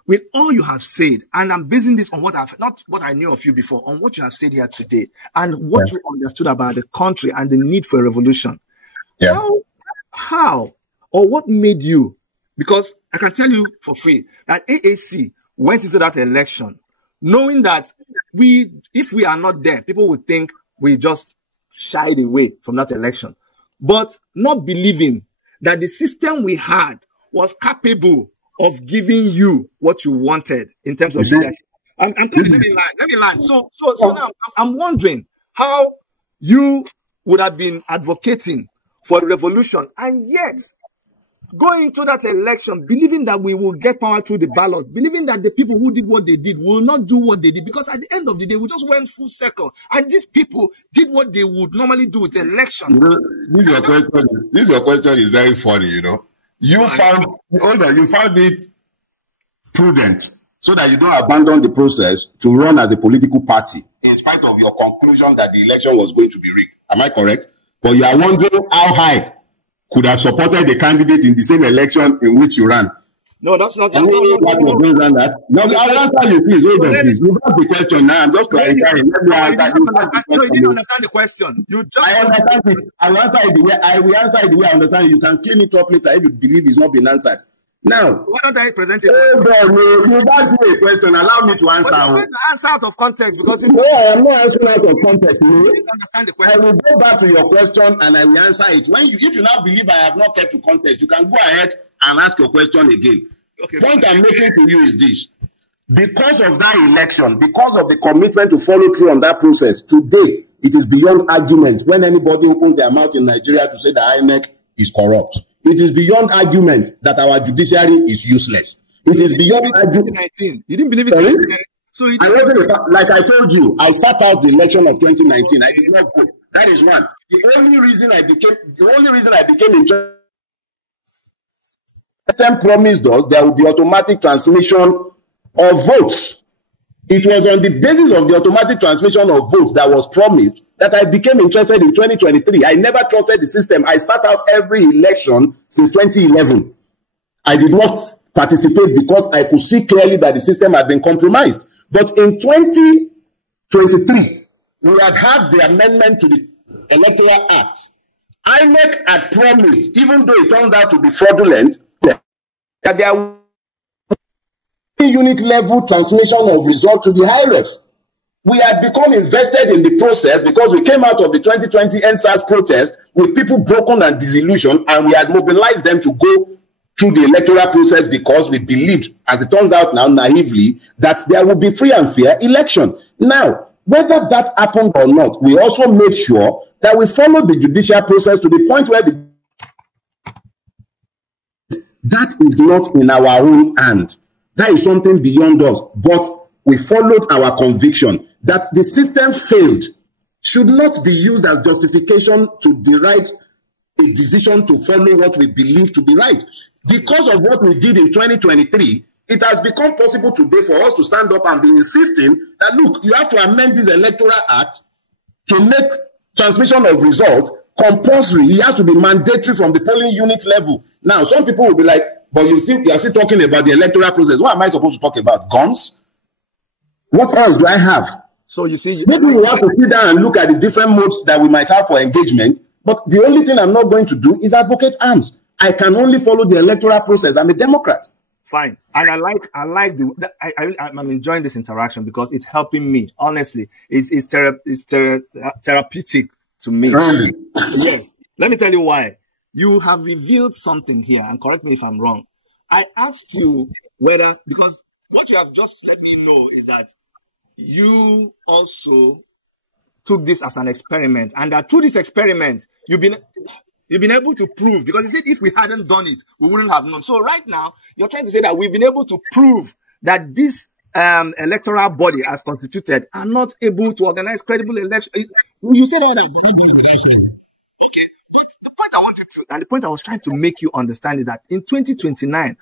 with all you have said, and I'm basing this on what not what I knew of you before, on what you have said here today, and what you understood about the country and the need for a revolution. How or what made you? Because I can tell you for free that AAC went into that election knowing that if we are not there, people would think we just shied away from that election, but not believing that the system we had was capable of giving you what you wanted in terms of leadership. Let me land. So now I'm wondering how you would have been advocating for a revolution, and yet going into that election, believing that we will get power through the ballots, believing that the people who did what they did will not do what they did, because at the end of the day, we just went full circle, and these people did what they would normally do with election. You know, this your question is very funny. You know, you found it prudent so that you don't abandon the process to run as a political party, in spite of your conclusion that the election was going to be rigged. Am I correct? But you are wondering how high could have supported the candidate in the same election in which you ran. No, that's not. No, I'll answer you, please. Hold on, please. You got the question now. I'm just clarifying. Let me answer. No, you didn't understand the question. I understand it. I will answer it the way I understand it. You can clean it up later if you believe it's not been answered. Now, why don't I present it? You asked me a question. Allow me to answer. I'm going to answer out of context because I'm not answering out of context. You didn't understand the question. I will go back to your question and I will answer it. If you now believe I have not kept to context, you can go ahead and ask your question again. Okay. Point I'm making to you is this: because of that election, because of the commitment to follow through on that process, today it is beyond argument when anybody opens their mouth in Nigeria to say that INEC is corrupt. It is beyond argument that our judiciary is useless. It is beyond argument. You didn't believe it. So I wasn't, like I told you, I sat out the election of 2019. I did not vote. That is one. The only reason I became interested, the system promised us there would be automatic transmission of votes. It was on the basis of the automatic transmission of votes that was promised that I became interested in 2023. I never trusted the system. I sat out every election since 2011. I did not participate because I could see clearly that the system had been compromised. But in 2023, we had the amendment to the Electoral Act. INEC had promised, even though it turned out to be fraudulent, that there would be unit level transmission of results to the high ref. We had become invested in the process because we came out of the 2020 NSAS protest with people broken and disillusioned, and we had mobilized them to go through the electoral process because we believed, as it turns out now, naively, that there would be free and fair election. Now, whether that happened or not, we also made sure that we followed the judicial process to the point where that is not in our own hand. That is something beyond us. But we followed our conviction that the system failed should not be used as justification to deride a decision to follow what we believe to be right. Because of what we did in 2023, it has become possible today for us to stand up and be insisting that, look, you have to amend this Electoral Act to make transmission of results compulsory. It has to be mandatory from the polling unit level. Now, some people will be like, But you are still talking about the electoral process. What am I supposed to talk about? Guns? What else do I have? So you see, maybe we have to sit down and look at the different modes that we might have for engagement. But the only thing I'm not going to do is advocate arms. I can only follow the electoral process. I'm a Democrat. Fine. And I'm enjoying this interaction because it's helping me. Honestly, it's therapeutic to me. Really? Yes. Let me tell you why. You have revealed something here, and correct me if I'm wrong. I asked you whether, because what you have just let me know is that you also took this as an experiment, and that through this experiment, you've been able to prove, because you said if we hadn't done it, we wouldn't have known. So right now, you're trying to say that we've been able to prove that this electoral body as constituted are not able to organize credible elections. You said that. Okay. The point I wanted to, and the point I was trying to make you understand is that in 2029,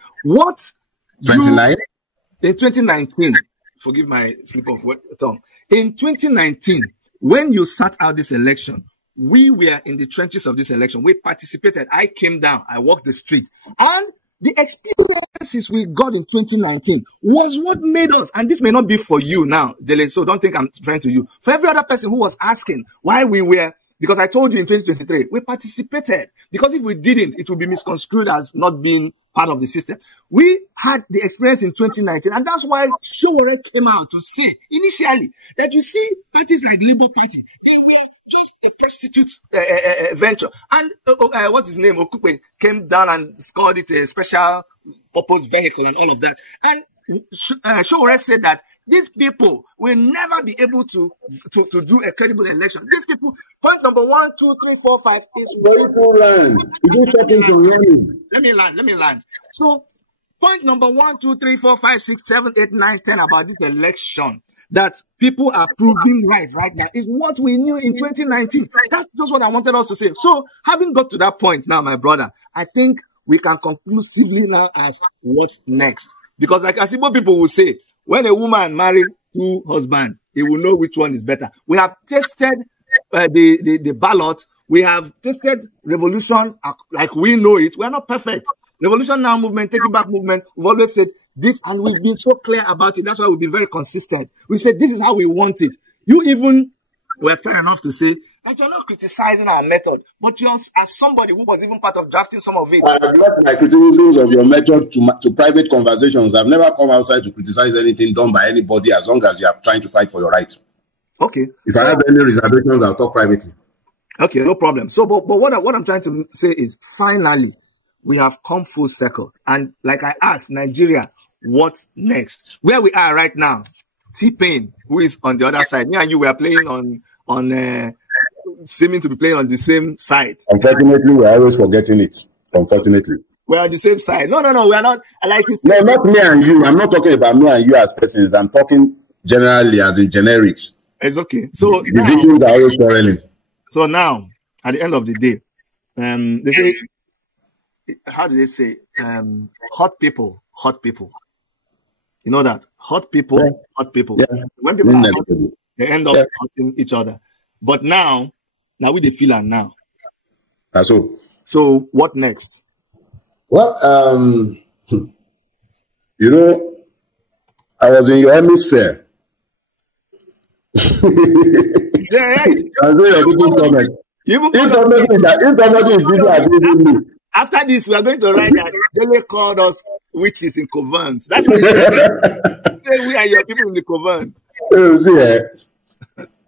in 2019, forgive my slip of tongue. In 2019, when you sat out this election, we were in the trenches of this election. We participated. I came down. I walked the street. And the experiences we got in 2019 was what made us, and this may not be for you now, Dele, so don't think I'm referring to you. For every other person who was asking why we were, because I told you in 2023, we participated. Because if we didn't, it would be misconstrued as not being part of the system. We had the experience in 2019, and that's why Sowore came out to say initially that you see parties like Labour Party, they were just a prostitute venture. And what's his name? Okupe came down and called it a special purpose vehicle and all of that. And Sowore said that these people will never be able to do a credible election. These people, point number 1, 2, 3, 4, 5 is Let me land. So, point number 1, 2, 3, 4, 5, 6, 7, 8, 9, 10 about this election that people are proving right now is what we knew in 2019. That's just what I wanted us to say. So, having got to that point now, my brother, I think we can conclusively now ask what's next. Because like as people will say, when a woman marries 2 husbands, he will know which one is better. We have tested the ballot. We have tested revolution like we know it. We are not perfect. Revolution Now movement, Take It Back movement, we've always said this, and we've been so clear about it. That's why we've been very consistent. We said this is how we want it. You even were fair enough to say that you're not criticizing our method, but you're as somebody who was even part of drafting some of it. I have left my criticisms of your method to private conversations. I've never come outside to criticize anything done by anybody as long as you are trying to fight for your rights. Okay. If I have any reservations, I'll talk privately. Okay, no problem. So, but what I'm trying to say is, finally, we have come full circle. And like I asked, Nigeria, what's next? Where we are right now, T-Pain, who is on the other side, me and you were playing on seeming to be playing on the same side. Unfortunately, we're always forgetting it. Unfortunately. We're on the same side. No, we are not. I like you. No, not me and you. I'm not talking about me and you as persons. I'm talking generally as in generics. It's okay. So the victims are always quarreling. So now, at the end of the day, they say, how do they say? Hot people. You know that? Hot people. Yeah. When people are hot, they end up hurting each other. But now we they feel it now. That's all. So what next? Well, you know, I was in your hemisphere. Yeah. I'm doing a good comment. If somebody is busy agreeing with me. After this, we are going to write that Dele called us witches in covens. That's what we are your people in the coven. See,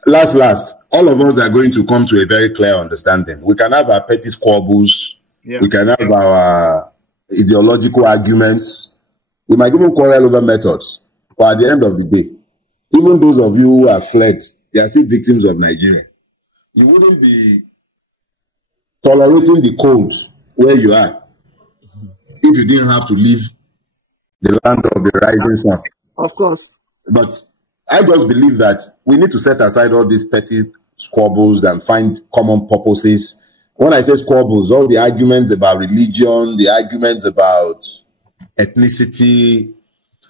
last, all of us are going to come to a very clear understanding. We can have our petty squabbles. Yeah. We can have our ideological arguments. We might even quarrel over methods. But at the end of the day, even those of you who have fled, they are still victims of Nigeria. You wouldn't be tolerating the cold where you are if you didn't have to leave the land of the rising sun. Of course. But I just believe that we need to set aside all these petty squabbles and find common purposes. When I say squabbles, all the arguments about religion, the arguments about ethnicity,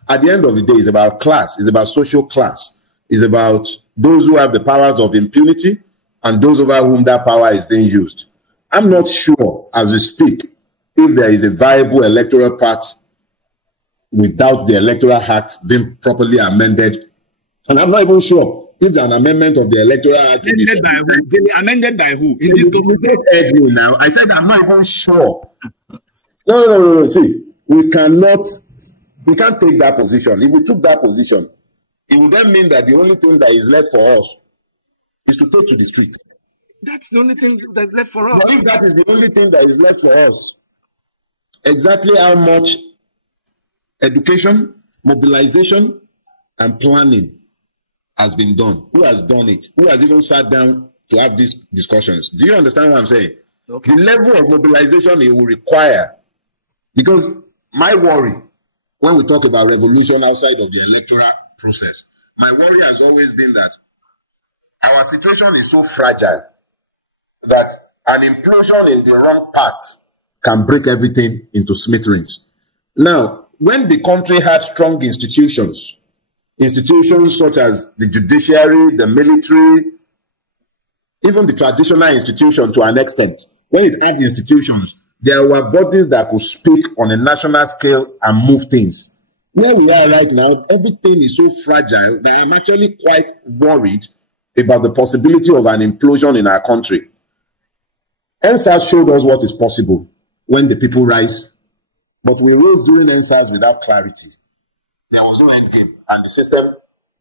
at the end of the day, it's about class. It's about social class. It's about those who have the powers of impunity and those over whom that power is being used. I'm not sure, as we speak, if there is a viable electoral path without the Electoral Act being properly amended. And I'm not even sure if there's an amendment of the Electoral Act. Amended by who? Amended by who? In this government? Now, I said I'm not even sure. No. See, we can't take that position. If we took that position, it would then mean that the only thing that is left for us is to take to the street. That's the only thing that's left for us. But if that is the only thing that is left for us, exactly how much education, mobilization, and planning has been done? Who has done it? Who has even sat down to have these discussions? Do you understand what I'm saying? Okay. The level of mobilization it will require. Because my worry, when we talk about revolution outside of the electoral process, my worry has always been that our situation is so fragile that an implosion in the wrong path can break everything into smithereens. Now, when the country had strong institutions such as the judiciary, the military, even the traditional institution to an extent, when it had institutions, there were bodies that could speak on a national scale and move things. Where we are right now, everything is so fragile that I'm actually quite worried about the possibility of an implosion in our country. NSAS showed us what is possible when the people rise, but we rose during NSAS without clarity. There was no end game, and the system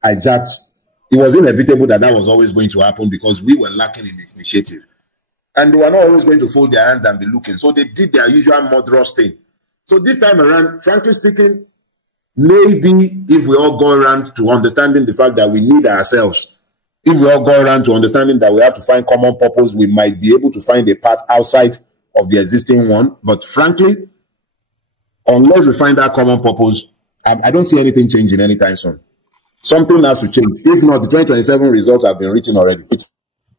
hijacked. It was inevitable that was always going to happen because we were lacking in initiative. And they were not always going to fold their hands and be looking. So they did their usual murderous thing. So this time around, frankly speaking, maybe if we all go around to understanding the fact that we need ourselves, if we all go around to understanding that we have to find common purpose, we might be able to find a path outside of the existing one. But frankly, unless we find that common purpose, I don't see anything changing anytime soon. Something has to change. If not, the 2027 results have been written already.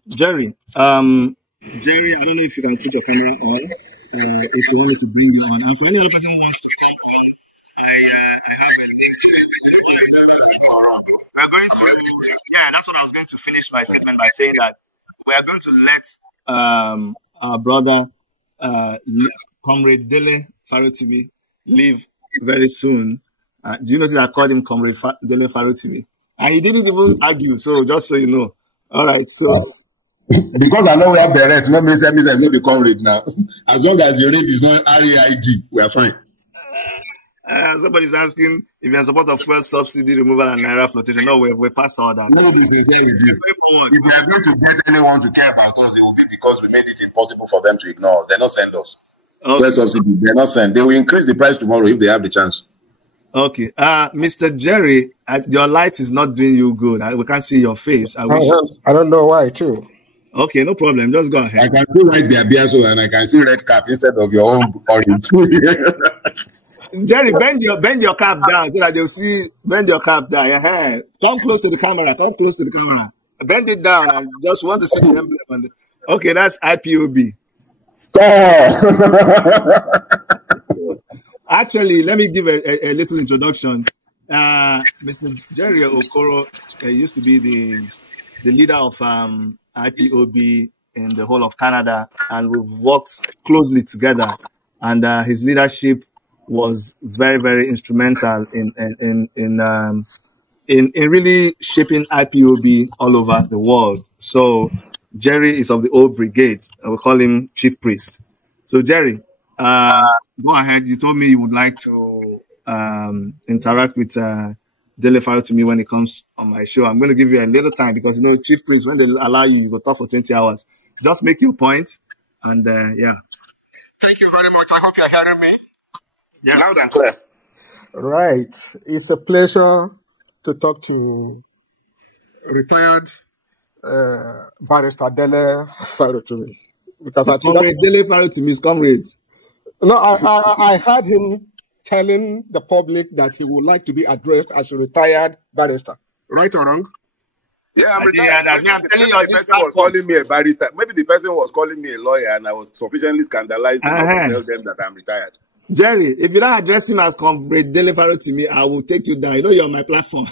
Jerry, I don't know if you can put your camera on, if you want me to bring you on. And for any other person who wants to come on, we're going to, that's what I was going to finish my statement by saying that we are going to let our brother, Comrade Dele Farotimi, leave very soon. Do you notice I called him Comrade Dele Farotimi? And he didn't even argue, so just so you know. All right, so. Because I know we have the right, no me say no be comrade now. As long as your rate is not RAID, we are fine. Somebody's asking if you're in support of fuel subsidy removal and naira flotation. No, we're past all that. No, this is with you. If we are going to get anyone to care about us, it will be because we made it impossible for them to ignore us. They're not send us. Okay. Fuel subsidy, they're not send. They will increase the price tomorrow if they have the chance. Okay. Mr. Jerry, your light is not doing you good. We can't see your face. I don't know why, too. Okay, no problem. Just go ahead. I can see right there, BSO, and I can see red cap instead of your own orange. Jerry, bend your cap down so that they'll see. Bend your cap down. Yeah. Come close to the camera. Bend it down. I just want to see the emblem on the. Okay, that's IPOB. Actually, let me give a little introduction. Mr. Jerry Okoro used to be the leader of IPOB in the whole of Canada, and we've worked closely together. And his leadership was very, very instrumental in really shaping IPOB all over the world. So Jerry is of the old brigade. We call him Chief Priest. So Jerry, go ahead. You told me you would like to interact with Dele Farotimi when it comes on my show. I'm going to give you a little time because, Chief Priest, when they allow you, you go talk for 20 hours. Just make your point and, yeah. Thank you very much. I hope you're hearing me. Yes. Loud and clear. Right. It's a pleasure to talk to retired barrister Dele Farotimi. Because comrade Dele Farotimi is comrade. No, I heard him telling the public that he would like to be addressed as a retired barrister. Right or wrong? Yeah, I'm retired. I'm telling you, this person was calling me a barrister. Maybe the person was calling me a lawyer, and I was sufficiently scandalized to tell them that I'm retired. Jerry, if you don't address him as comrade Dele Farotimi, I will take you down. You're on my platform.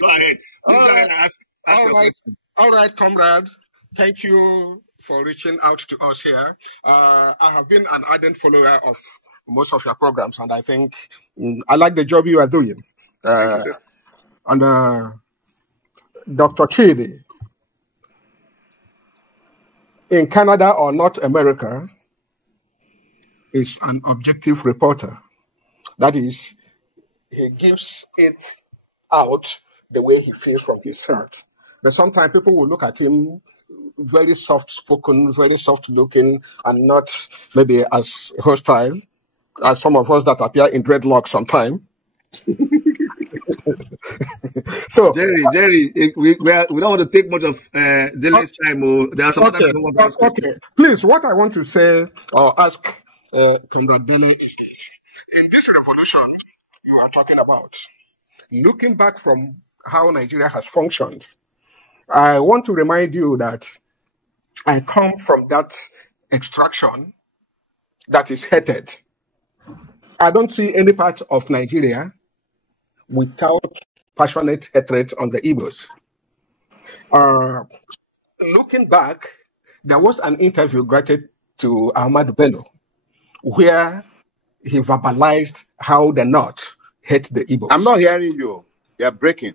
Go ahead. Go ahead and ask your question. All right, comrade. Thank you for reaching out to us here. I have been an ardent follower of most of your programs, and I think I like the job you are doing. Thank you, sir. And Dr. Chidi, in Canada or North America, is an objective reporter. That is, he gives it out the way he feels from his heart. But sometimes people will look at him very soft-spoken, very soft-looking, and not maybe as hostile as some of us that appear in dreadlocks sometimes. So, Jerry, we don't want to take much of Dele's time. There are some other people who want to ask questions. Please, what I want to say or ask Comrade Dele is this. In this revolution you are talking about, looking back from how Nigeria has functioned, I want to remind you that I come from that extraction that is hated. I don't see any part of Nigeria without passionate hatred on the Igbos. Looking back, there was an interview granted to Ahmadu Bello where he verbalized how the North hate the Igbos. I'm not hearing you. You're breaking.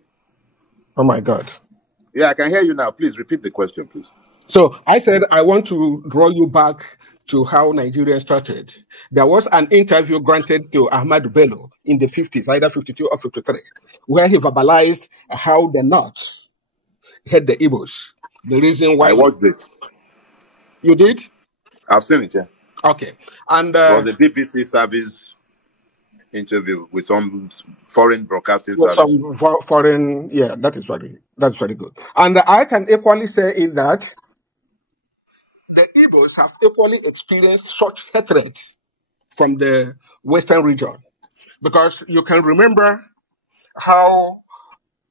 Oh my God. Yeah, I can hear you now. Please repeat the question, please. So I said, I want to draw you back to how Nigeria started. There was an interview granted to Ahmadu Bello in the 50s, either 52 or 53, where he verbalized how the North hate the Igbos. The reason why... I watched this. You did? I've seen it, yeah. Okay. And it was a BBC service interview with some foreign broadcasting service. Some foreign, yeah, that's very good. And I can equally say is that the Igbos have equally experienced such hatred from the Western region. Because you can remember how,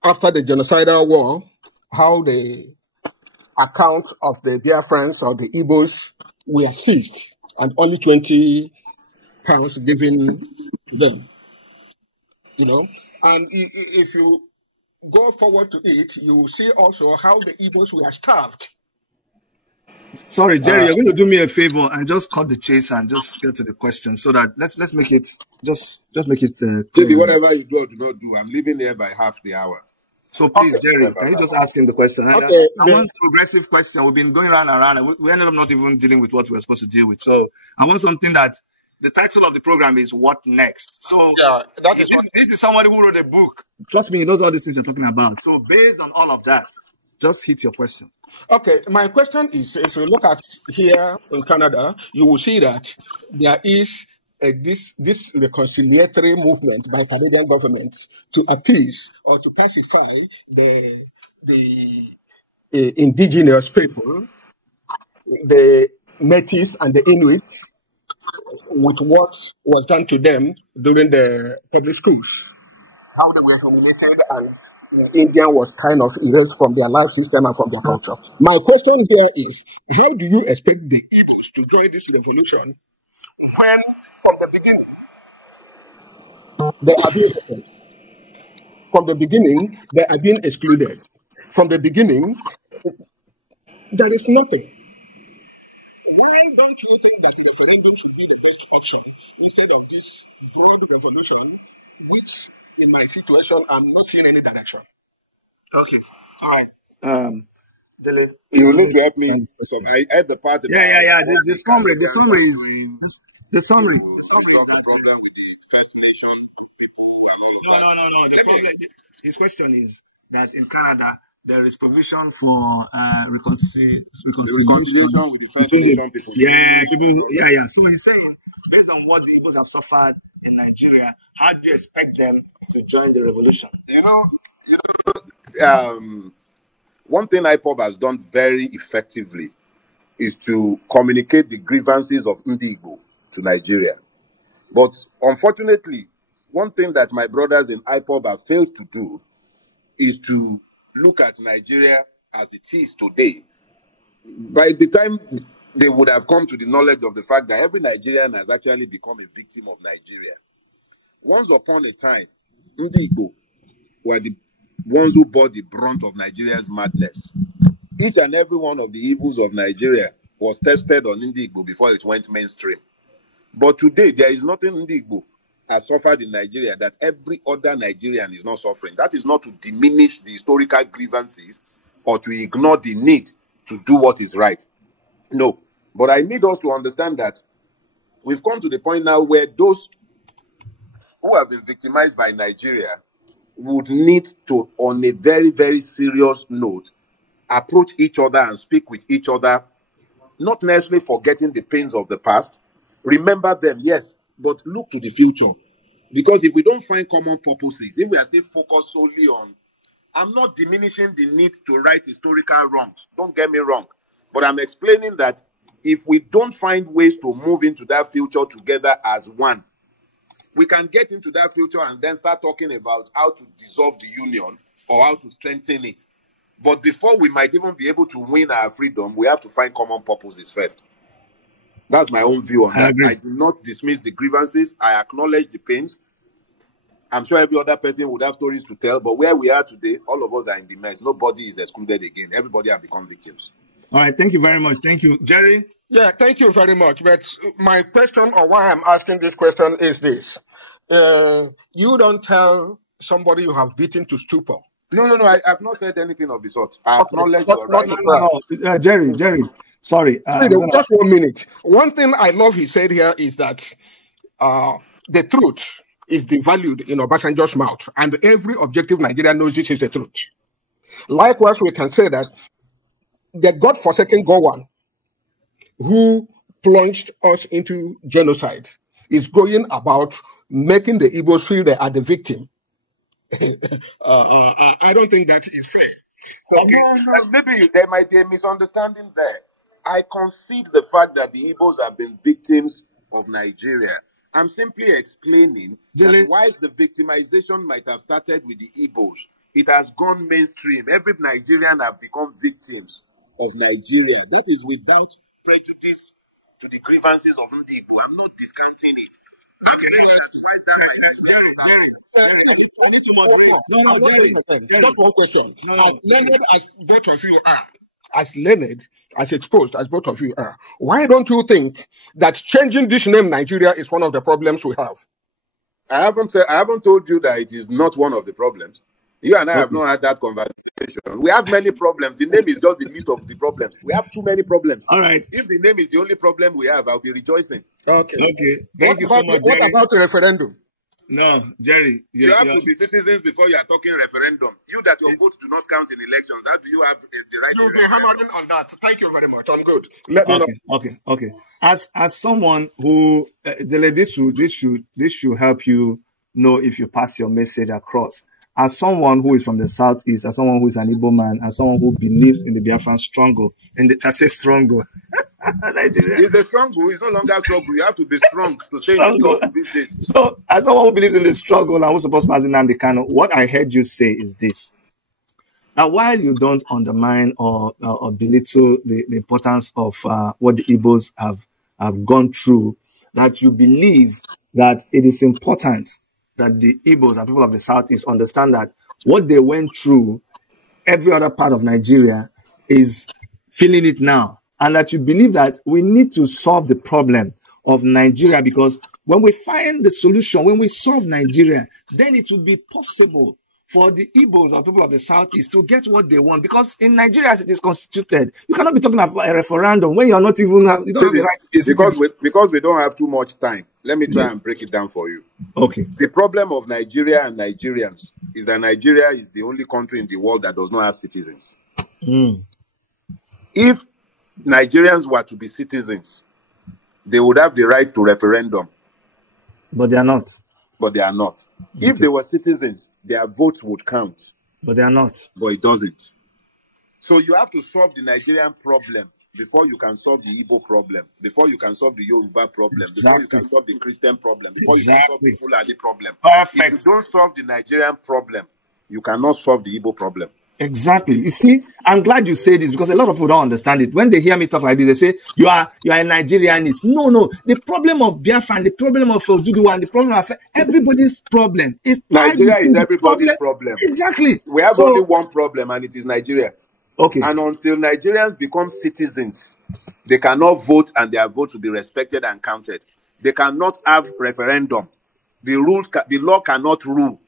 after the genocidal war, how the accounts of the Biafrans or the Igbos were seized and only 20 pounds given to them. You know, and if you go forward to it, you will see also how the Igbos were starved. Sorry, Jerry, you're going to do me a favor and just cut the chase and just get to the question so that let's make it just make it Maybe whatever you do or do not do, I'm leaving here by half the hour. So please, Jerry, can you just ask him the question? Okay, I want a progressive question. We've been going round and round, and we ended up not even dealing with what we were supposed to deal with. So I want something that the title of the program is "What Next." So yeah, this is somebody who wrote a book. Trust me, he knows all these things you're talking about. So based on all of that, just hit your question. Okay, my question is: if you look at here in Canada, you will see that there is this reconciliatory movement by Canadian government to appease or to pacify the indigenous people, the Métis and the Inuit, with what was done to them during the public schools. How they were humiliated and the Indian was kind of erased from their life system and from their culture. My question here is, how do you expect the Igbos to join this revolution when, from the beginning, they are being oppressed? From the beginning, they are being excluded. From the beginning, there is nothing. Why don't you think that the referendum should be the best option instead of this broad revolution, which, in my situation, I'm not seeing any direction? Okay, all right. Dele, you need to help me. So I had the part. Yeah. The summary is the summary. The problem with the First Nation people. No. The problem. His question is that in Canada there is provision for reconciliation with the First Nation people. Yeah. So he's saying, based on what the Igbos have suffered in Nigeria, how do you expect them to join the revolution? One thing IPOB has done very effectively is to communicate the grievances of Ndi Igbo to Nigeria. But unfortunately, one thing that my brothers in IPOB have failed to do is to look at Nigeria as it is today. By the time they would have come to the knowledge of the fact that every Nigerian has actually become a victim of Nigeria. Once upon a time, Ndi Igbo were the ones who bore the brunt of Nigeria's madness. Each and every one of the evils of Nigeria was tested on Igbo before it went mainstream. But today, there is nothing Igbo has suffered in Nigeria that every other Nigerian is not suffering. That is not to diminish the historical grievances or to ignore the need to do what is right. No. But I need us to understand that we've come to the point now where those who have been victimized by Nigeria would need to, on a very, very serious note, approach each other and speak with each other, not necessarily forgetting the pains of the past. Remember them, yes, but look to the future. Because if we don't find common purposes, if we are still focused solely on, I'm not diminishing the need to right historical wrongs, don't get me wrong, but I'm explaining that if we don't find ways to move into that future together as one, we can get into that future and then start talking about how to dissolve the union or how to strengthen it. But before we might even be able to win our freedom, we have to find common purposes first. That's my own view on that. I do not dismiss the grievances. I acknowledge the pains. I'm sure every other person would have stories to tell, but where we are today, all of us are in the mess. Nobody is excluded again. Everybody have become victims. All right, thank you very much. Thank you. Jerry? Yeah, thank you very much. But my question, or why I'm asking this question, is this. You don't tell somebody you have beaten to stupor. No. I have not said anything of the sort. I acknowledge your right. No. Jerry, sorry. Just 1 minute. One thing I love he said here is that the truth is devalued in Obasanjo's mouth, and every objective Nigerian knows this is the truth. Likewise, we can say that the godforsaken Gowon, who plunged us into genocide, is going about making the Igbos feel they are the victim. I don't think that is fair. Okay. Maybe there might be a misunderstanding there. I concede the fact that the Igbos have been victims of Nigeria. I'm simply explaining that whilst the victimization might have started with the Igbos, it has gone mainstream. Every Nigerian have become victims of Nigeria. That is without prejudice to the grievances of the Igbo. I'm not discounting it. Jerry, just one question. As learned as both of you are, as learned, as exposed as both of you are, why don't you think that changing this name Nigeria is one of the problems we have? I haven't told you that it is not one of the problems. You and I have not had that conversation. We have many problems. The name is just the least of the problems. We have too many problems. All right. If the name is the only problem we have, I'll be rejoicing. Okay. Thank you so much, Jerry. What about the referendum? No, Jerry. You have to be citizens before you are talking referendum. You that your vote do not count in elections, how do you have the right You'll to be hammering on that. Thank you very much. I'm good. Let me know. Okay. As someone who Dele, this should help you know if you pass your message across. As someone who is from the southeast, as someone who is an Igbo man, as someone who believes in the Biafran struggle, I say struggle. Nigeria. It's a struggle. It's no longer struggle. You have to be strong to say the these days. So, as someone who believes in the struggle and who's supposed to pass Nnamdi Kanu, what I heard you say is this. Now, while you don't undermine or belittle the importance of what the Igbos have gone through, that you believe that it is important that the Igbos and people of the Southeast understand that what they went through, every other part of Nigeria is feeling it now. And that you believe that we need to solve the problem of Nigeria, because when we find the solution, when we solve Nigeria, then it will be possible for the Igbos or people of the Southeast to get what they want. Because in Nigeria, as it is constituted, you cannot be talking about a referendum when you are not even, you don't have the right to be because we don't have too much time. Let me try and break it down for you. Okay. The problem of Nigeria and Nigerians is that Nigeria is the only country in the world that does not have citizens. If Nigerians were to be citizens, they would have the right to referendum. But they are not. Okay. If they were citizens, their votes would count. But they are not. But it doesn't. So you have to solve the Nigerian problem before you can solve the Igbo problem, before you can solve the Yoruba problem, before you can solve the Christian problem, before you can solve the Fulani problem. If you don't solve the Nigerian problem, you cannot solve the Igbo problem. Exactly. You see, I'm glad you say this, because a lot of people don't understand it. When they hear me talk like this, they say, you are a Nigerianist. No. The problem of Biafra, the problem of Oduduwa, and the problem of everybody's problem. Nigeria is everybody's problem. Exactly. We have only one problem, and it is Nigeria. Okay. And until Nigerians become citizens, They cannot vote, and their vote will be respected and counted. They cannot have referendum. The law cannot rule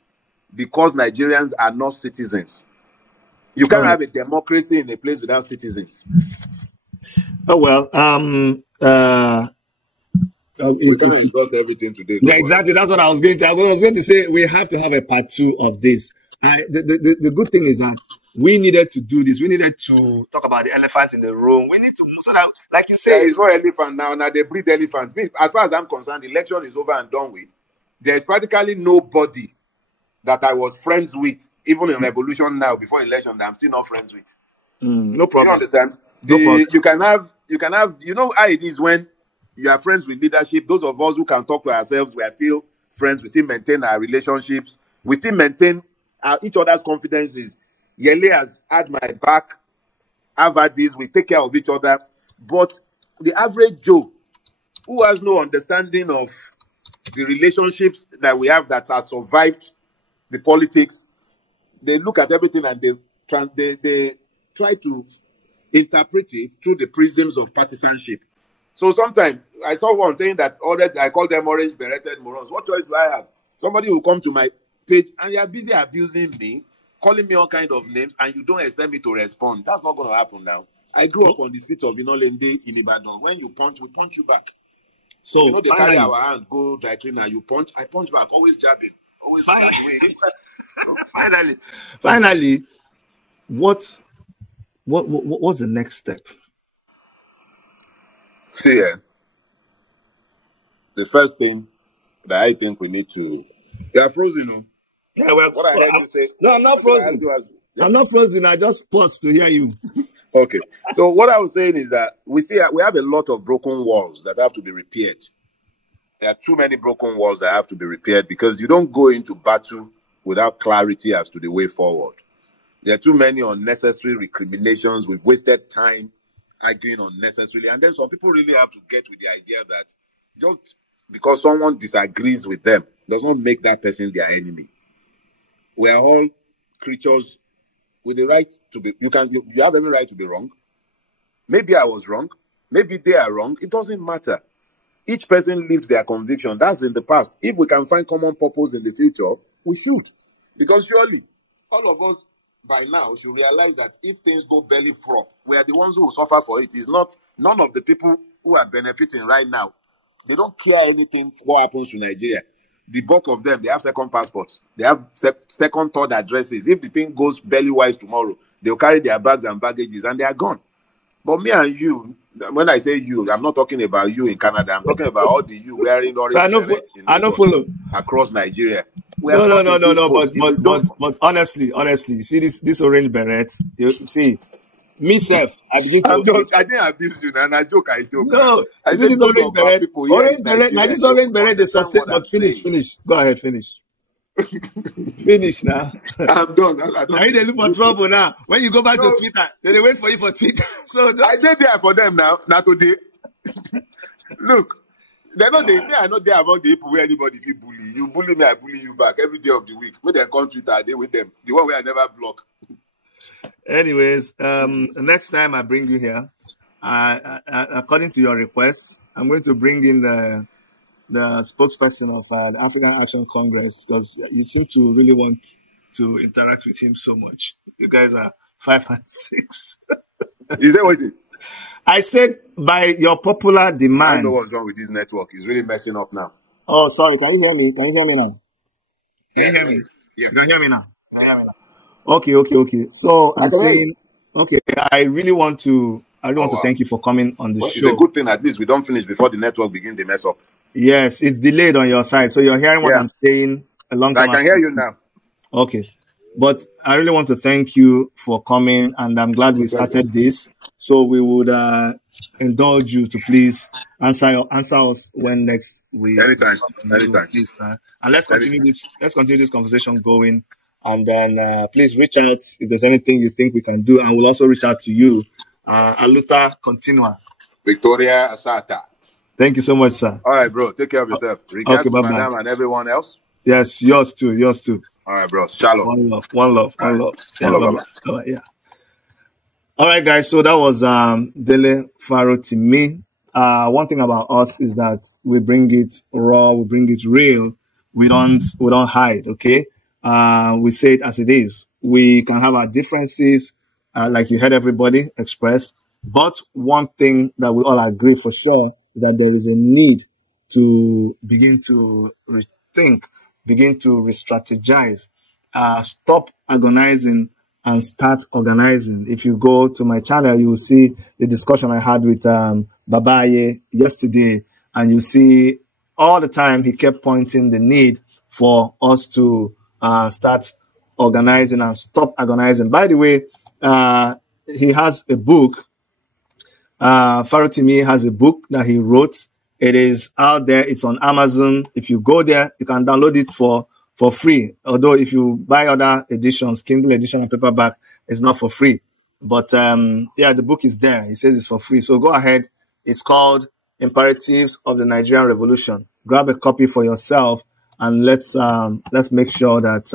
because Nigerians are not citizens. You can't have a democracy in a place without citizens. Oh well, we can't exhaust everything today. Yeah, exactly. That's what I was going to. I was going to say we have to have a part 2 of this. The good thing is that we needed to do this. We needed to talk about the elephant in the room. We need to move so that, like you say, there is no elephant now. Now they breed elephants. As far as I'm concerned, the election is over and done with. There is practically nobody that I was friends with, even in revolution now, before election, that I'm still not friends with. No problem. You understand? You can have. You know how it is when you are friends with leadership. Those of us who can talk to ourselves, we are still friends. We still maintain our relationships. We still maintain each other's confidences. Yele has had my back. I've had this. We take care of each other. But the average Joe, who has no understanding of the relationships that we have that have survived the politics, they look at everything and they try to interpret it through the prisms of partisanship. So sometimes I saw one saying that I call them orange beretted morons. What choice do I have? Somebody will come to my page and you are busy abusing me, calling me all kind of names, and you don't expect me to respond. That's not going to happen now. I grew up on the streets of Inolende in Ibadan. When you punch, we punch you back. So you know they carry our hand, go dry cleaner, you punch, I punch back, always jabbing, always finally, what's the next step? See, the first thing that I think we need to. You are frozen, no? Yeah, well, what I heard you say. No, I'm not frozen. I'm not frozen. I just paused to hear you. Okay. So what I was saying is that we have a lot of broken walls that have to be repaired. There are too many broken walls that have to be repaired because you don't go into battle without clarity as to the way forward. There are too many unnecessary recriminations. We've wasted time arguing unnecessarily. And then some people really have to get with the idea that just because someone disagrees with them does not make that person their enemy. We are all creatures with the right to be. You have every right to be wrong. Maybe I was wrong. Maybe they are wrong. It doesn't matter. Each person lived their conviction. That's in the past. If we can find common purpose in the future, we should. Because surely, all of us by now should realize that if things go belly flop, we are the ones who will suffer for it. It's not none of the people who are benefiting right now. They don't care anything what happens to Nigeria. The bulk of them, they have second passports. They have second, third addresses. If the thing goes belly-wise tomorrow, they'll carry their bags and baggages and they are gone. But me and you, when I say you, I'm not talking about you in Canada. I'm talking about all the you wearing orange across Nigeria. But honestly, see this orange beret. You see, myself, I didn't abuse you, and I joke. No, I see this orange beret. Orange beret. Now this orange beret, they sustain. But finish. Go ahead, finish. Finish now. I'm done. Now you they look for trouble now. When you go back to Twitter, they wait for you for Twitter. So I said there for them now. Not today. Look, they're not me. I'm not there among the people where anybody will bully. You bully me, I bully you back every day of the week. When they come Twitter, they with them. The one where I never block. Anyways, next time I bring you here, according to your request, I'm going to bring in the spokesperson of the African Action Congress because you seem to really want to interact with him so much. You guys are 5 and 6. You said what is it? I said by your popular demand. I don't know what's wrong with this network. It's really messing up now. Oh, sorry. Can you hear me? Can you hear me now? Can you hear me? You can hear me now. Okay. So I'm saying, okay, I really want to thank you for coming on the show. It's a good thing at least we don't finish before the network begins to mess up. Yes, it's delayed on your side. So you're hearing what I'm saying a long time. I can hear you now. Okay. But I really want to thank you for coming, and I'm glad we started this. So we would indulge you to please answer us when next we anytime. Please, and let's continue this conversation going. And then please reach out if there's anything you think we can do, and we'll also reach out to you. Aluta continua. Victoria Asata. Thank you so much, sir. All right, bro. Take care of yourself. Regards to Madam and everyone else. Yes, yours too. All right, bro. Shalom. One love. Bye. Yeah. All right, guys. So that was Dele Farotimi. One thing about us is that we bring it raw, we bring it real. We don't hide. Okay. We say it as it is. We can have our differences, like you heard everybody express. But one thing that we all agree for sure is that there is a need to begin to rethink, begin to re-strategize, stop agonizing and start organizing. If you go to my channel, you will see the discussion I had with Babaye yesterday, and you see all the time he kept pointing the need for us to start organizing and stop agonizing. By the way, he has a book. Farotimi has a book that he wrote. It is out there. It's on Amazon. If you go there, you can download it for free. Although if you buy other editions, Kindle edition and paperback, it's not for free. But yeah, the book is there. He says it's for free. So go ahead. It's called Imperatives of the Nigerian Revolution. Grab a copy for yourself, and let's make sure that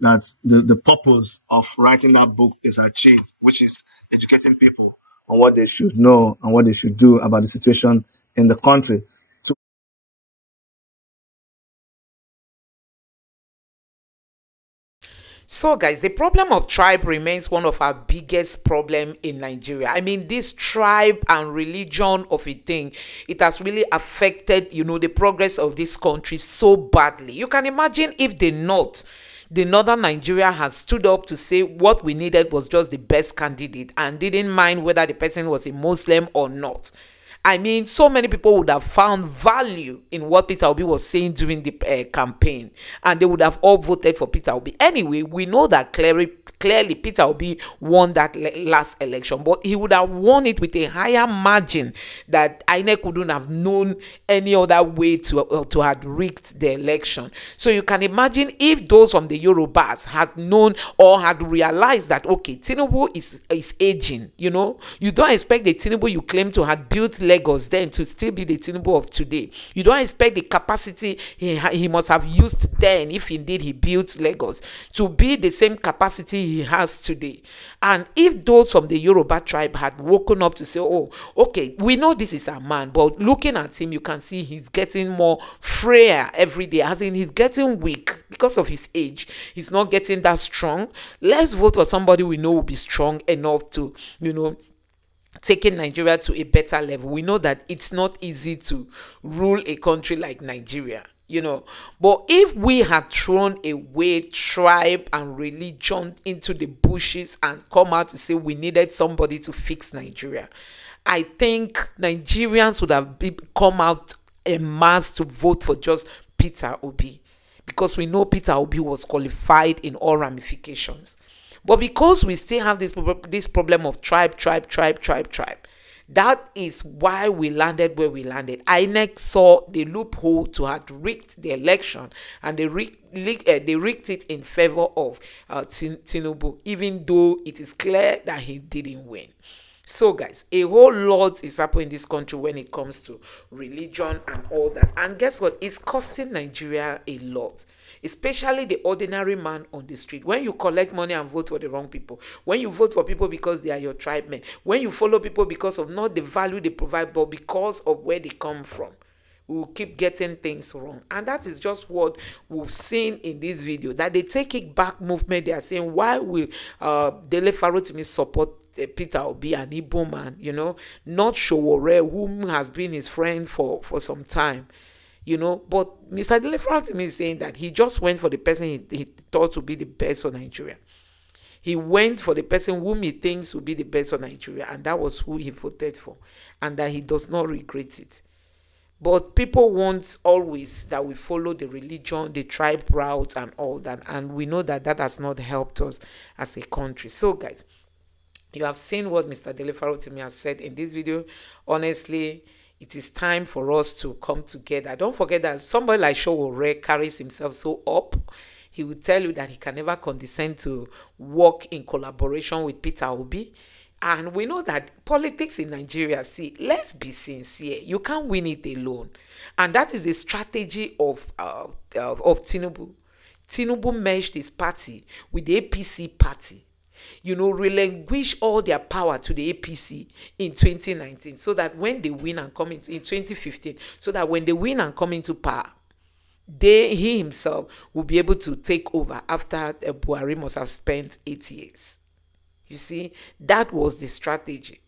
that the purpose of writing that book is achieved, which is educating people on what they should know and what they should do about the situation in the country. So guys, the problem of tribe remains one of our biggest problem in Nigeria. I mean, this tribe and religion of a thing, it has really affected, the progress of this country so badly. You can imagine if the northern Nigeria has stood up to say what we needed was just the best candidate and didn't mind whether the person was a Muslim or not. I mean, so many people would have found value in what Peter Obi was saying during the campaign, and they would have all voted for Peter Obi. Anyway, we know that clearly Peter Obi won that last election, but he would have won it with a higher margin that INEC wouldn't have known any other way to have rigged the election. So you can imagine if those from the Yorubas had known or had realized that, okay, Tinubu is aging, you don't expect the Tinubu you claim to have built Lagos then to still be the Tinubu of today. You don't expect the capacity he must have used then, if indeed he built Lagos, to be the same capacity he has today. And if those from the Yoruba tribe had woken up to say, oh, okay, we know this is a man, but looking at him, you can see he's getting more frail every day, as in he's getting weak because of his age. He's not getting that strong. Let's vote for somebody we know will be strong enough to, taking Nigeria to a better level. We know that it's not easy to rule a country like Nigeria, But if we had thrown away tribe and religion into the bushes and come out to say we needed somebody to fix Nigeria, I think Nigerians would have come out en masse to vote for just Peter Obi, because we know Peter Obi was qualified in all ramifications. But because we still have this problem of tribe, that is why we landed where we landed. INEC saw the loophole to have rigged the election, and they rigged it in favor of Tinubu, even though it is clear that he didn't win. So guys, a whole lot is happening in this country when it comes to religion and all that. And guess what? It's costing Nigeria a lot, especially the ordinary man on the street. When you collect money and vote for the wrong people, when you vote for people because they are your tribe men, when you follow people because of not the value they provide, but because of where they come from, we will keep getting things wrong. And that is just what we've seen in this video, that they take it back movement. They are saying, why will Dele Farotimi support Peter Obi, an Igbo man, not Sowore, whom has been his friend for some time, But Mr. Dele Farotimi is saying that he just went for the person he thought would be the best for Nigeria. He went for the person whom he thinks will be the best for Nigeria, and that was who he voted for, and that he does not regret it. But people want always that we follow the religion, the tribe route and all that, and we know that that has not helped us as a country. So guys, you have seen what Mr. Dele Farotimi has said in this video. Honestly, it is time for us to come together. Don't forget that somebody like Sowore carries himself so up. He will tell you that he can never condescend to work in collaboration with Peter Obi. And we know that politics in Nigeria, see, let's be sincere, you can't win it alone. And that is the strategy of Tinubu. Tinubu merged his party with the APC party. relinquish all their power to the APC in 2019, so that when they win and come into in 2015, so that when they win and come into power, he himself will be able to take over after Buhari must have spent 8 years. You see, that was the strategy.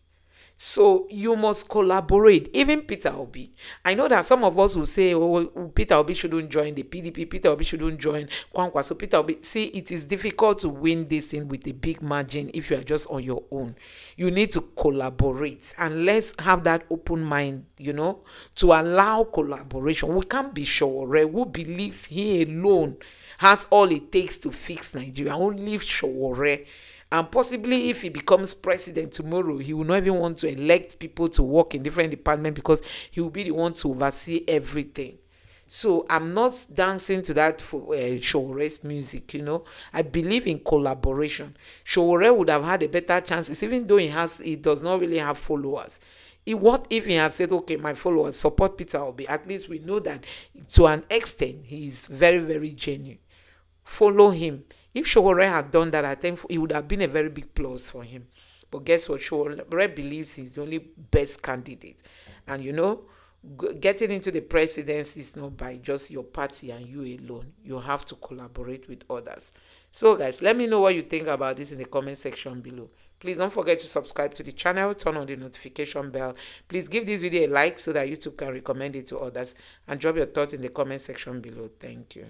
So you must collaborate. Even Peter Obi. I know that some of us will say, oh, Peter Obi shouldn't join the PDP. Peter Obi shouldn't join Kwankwa. So Peter Obi, see, it is difficult to win this thing with a big margin if you are just on your own. You need to collaborate. And let's have that open mind, to allow collaboration. We can't be Sowore, who believes he alone has all it takes to fix Nigeria. Only Sowore. And possibly if he becomes president tomorrow, he will not even want to elect people to work in different departments, because he will be the one to oversee everything. So I'm not dancing to that for Sowore's music, I believe in collaboration. Sowore would have had a better chances, even though he does not really have followers. What if he has said, okay, my followers support Peter Obi? At least we know that to an extent he is very, very genuine. Follow him. If Sowore had done that, I think it would have been a very big plus for him. But guess what? Sowore believes he's the only best candidate. And getting into the presidency is not by just your party and you alone. You have to collaborate with others. So guys, let me know what you think about this in the comment section below. Please don't forget to subscribe to the channel, turn on the notification bell. Please give this video a like so that YouTube can recommend it to others. And drop your thoughts in the comment section below. Thank you.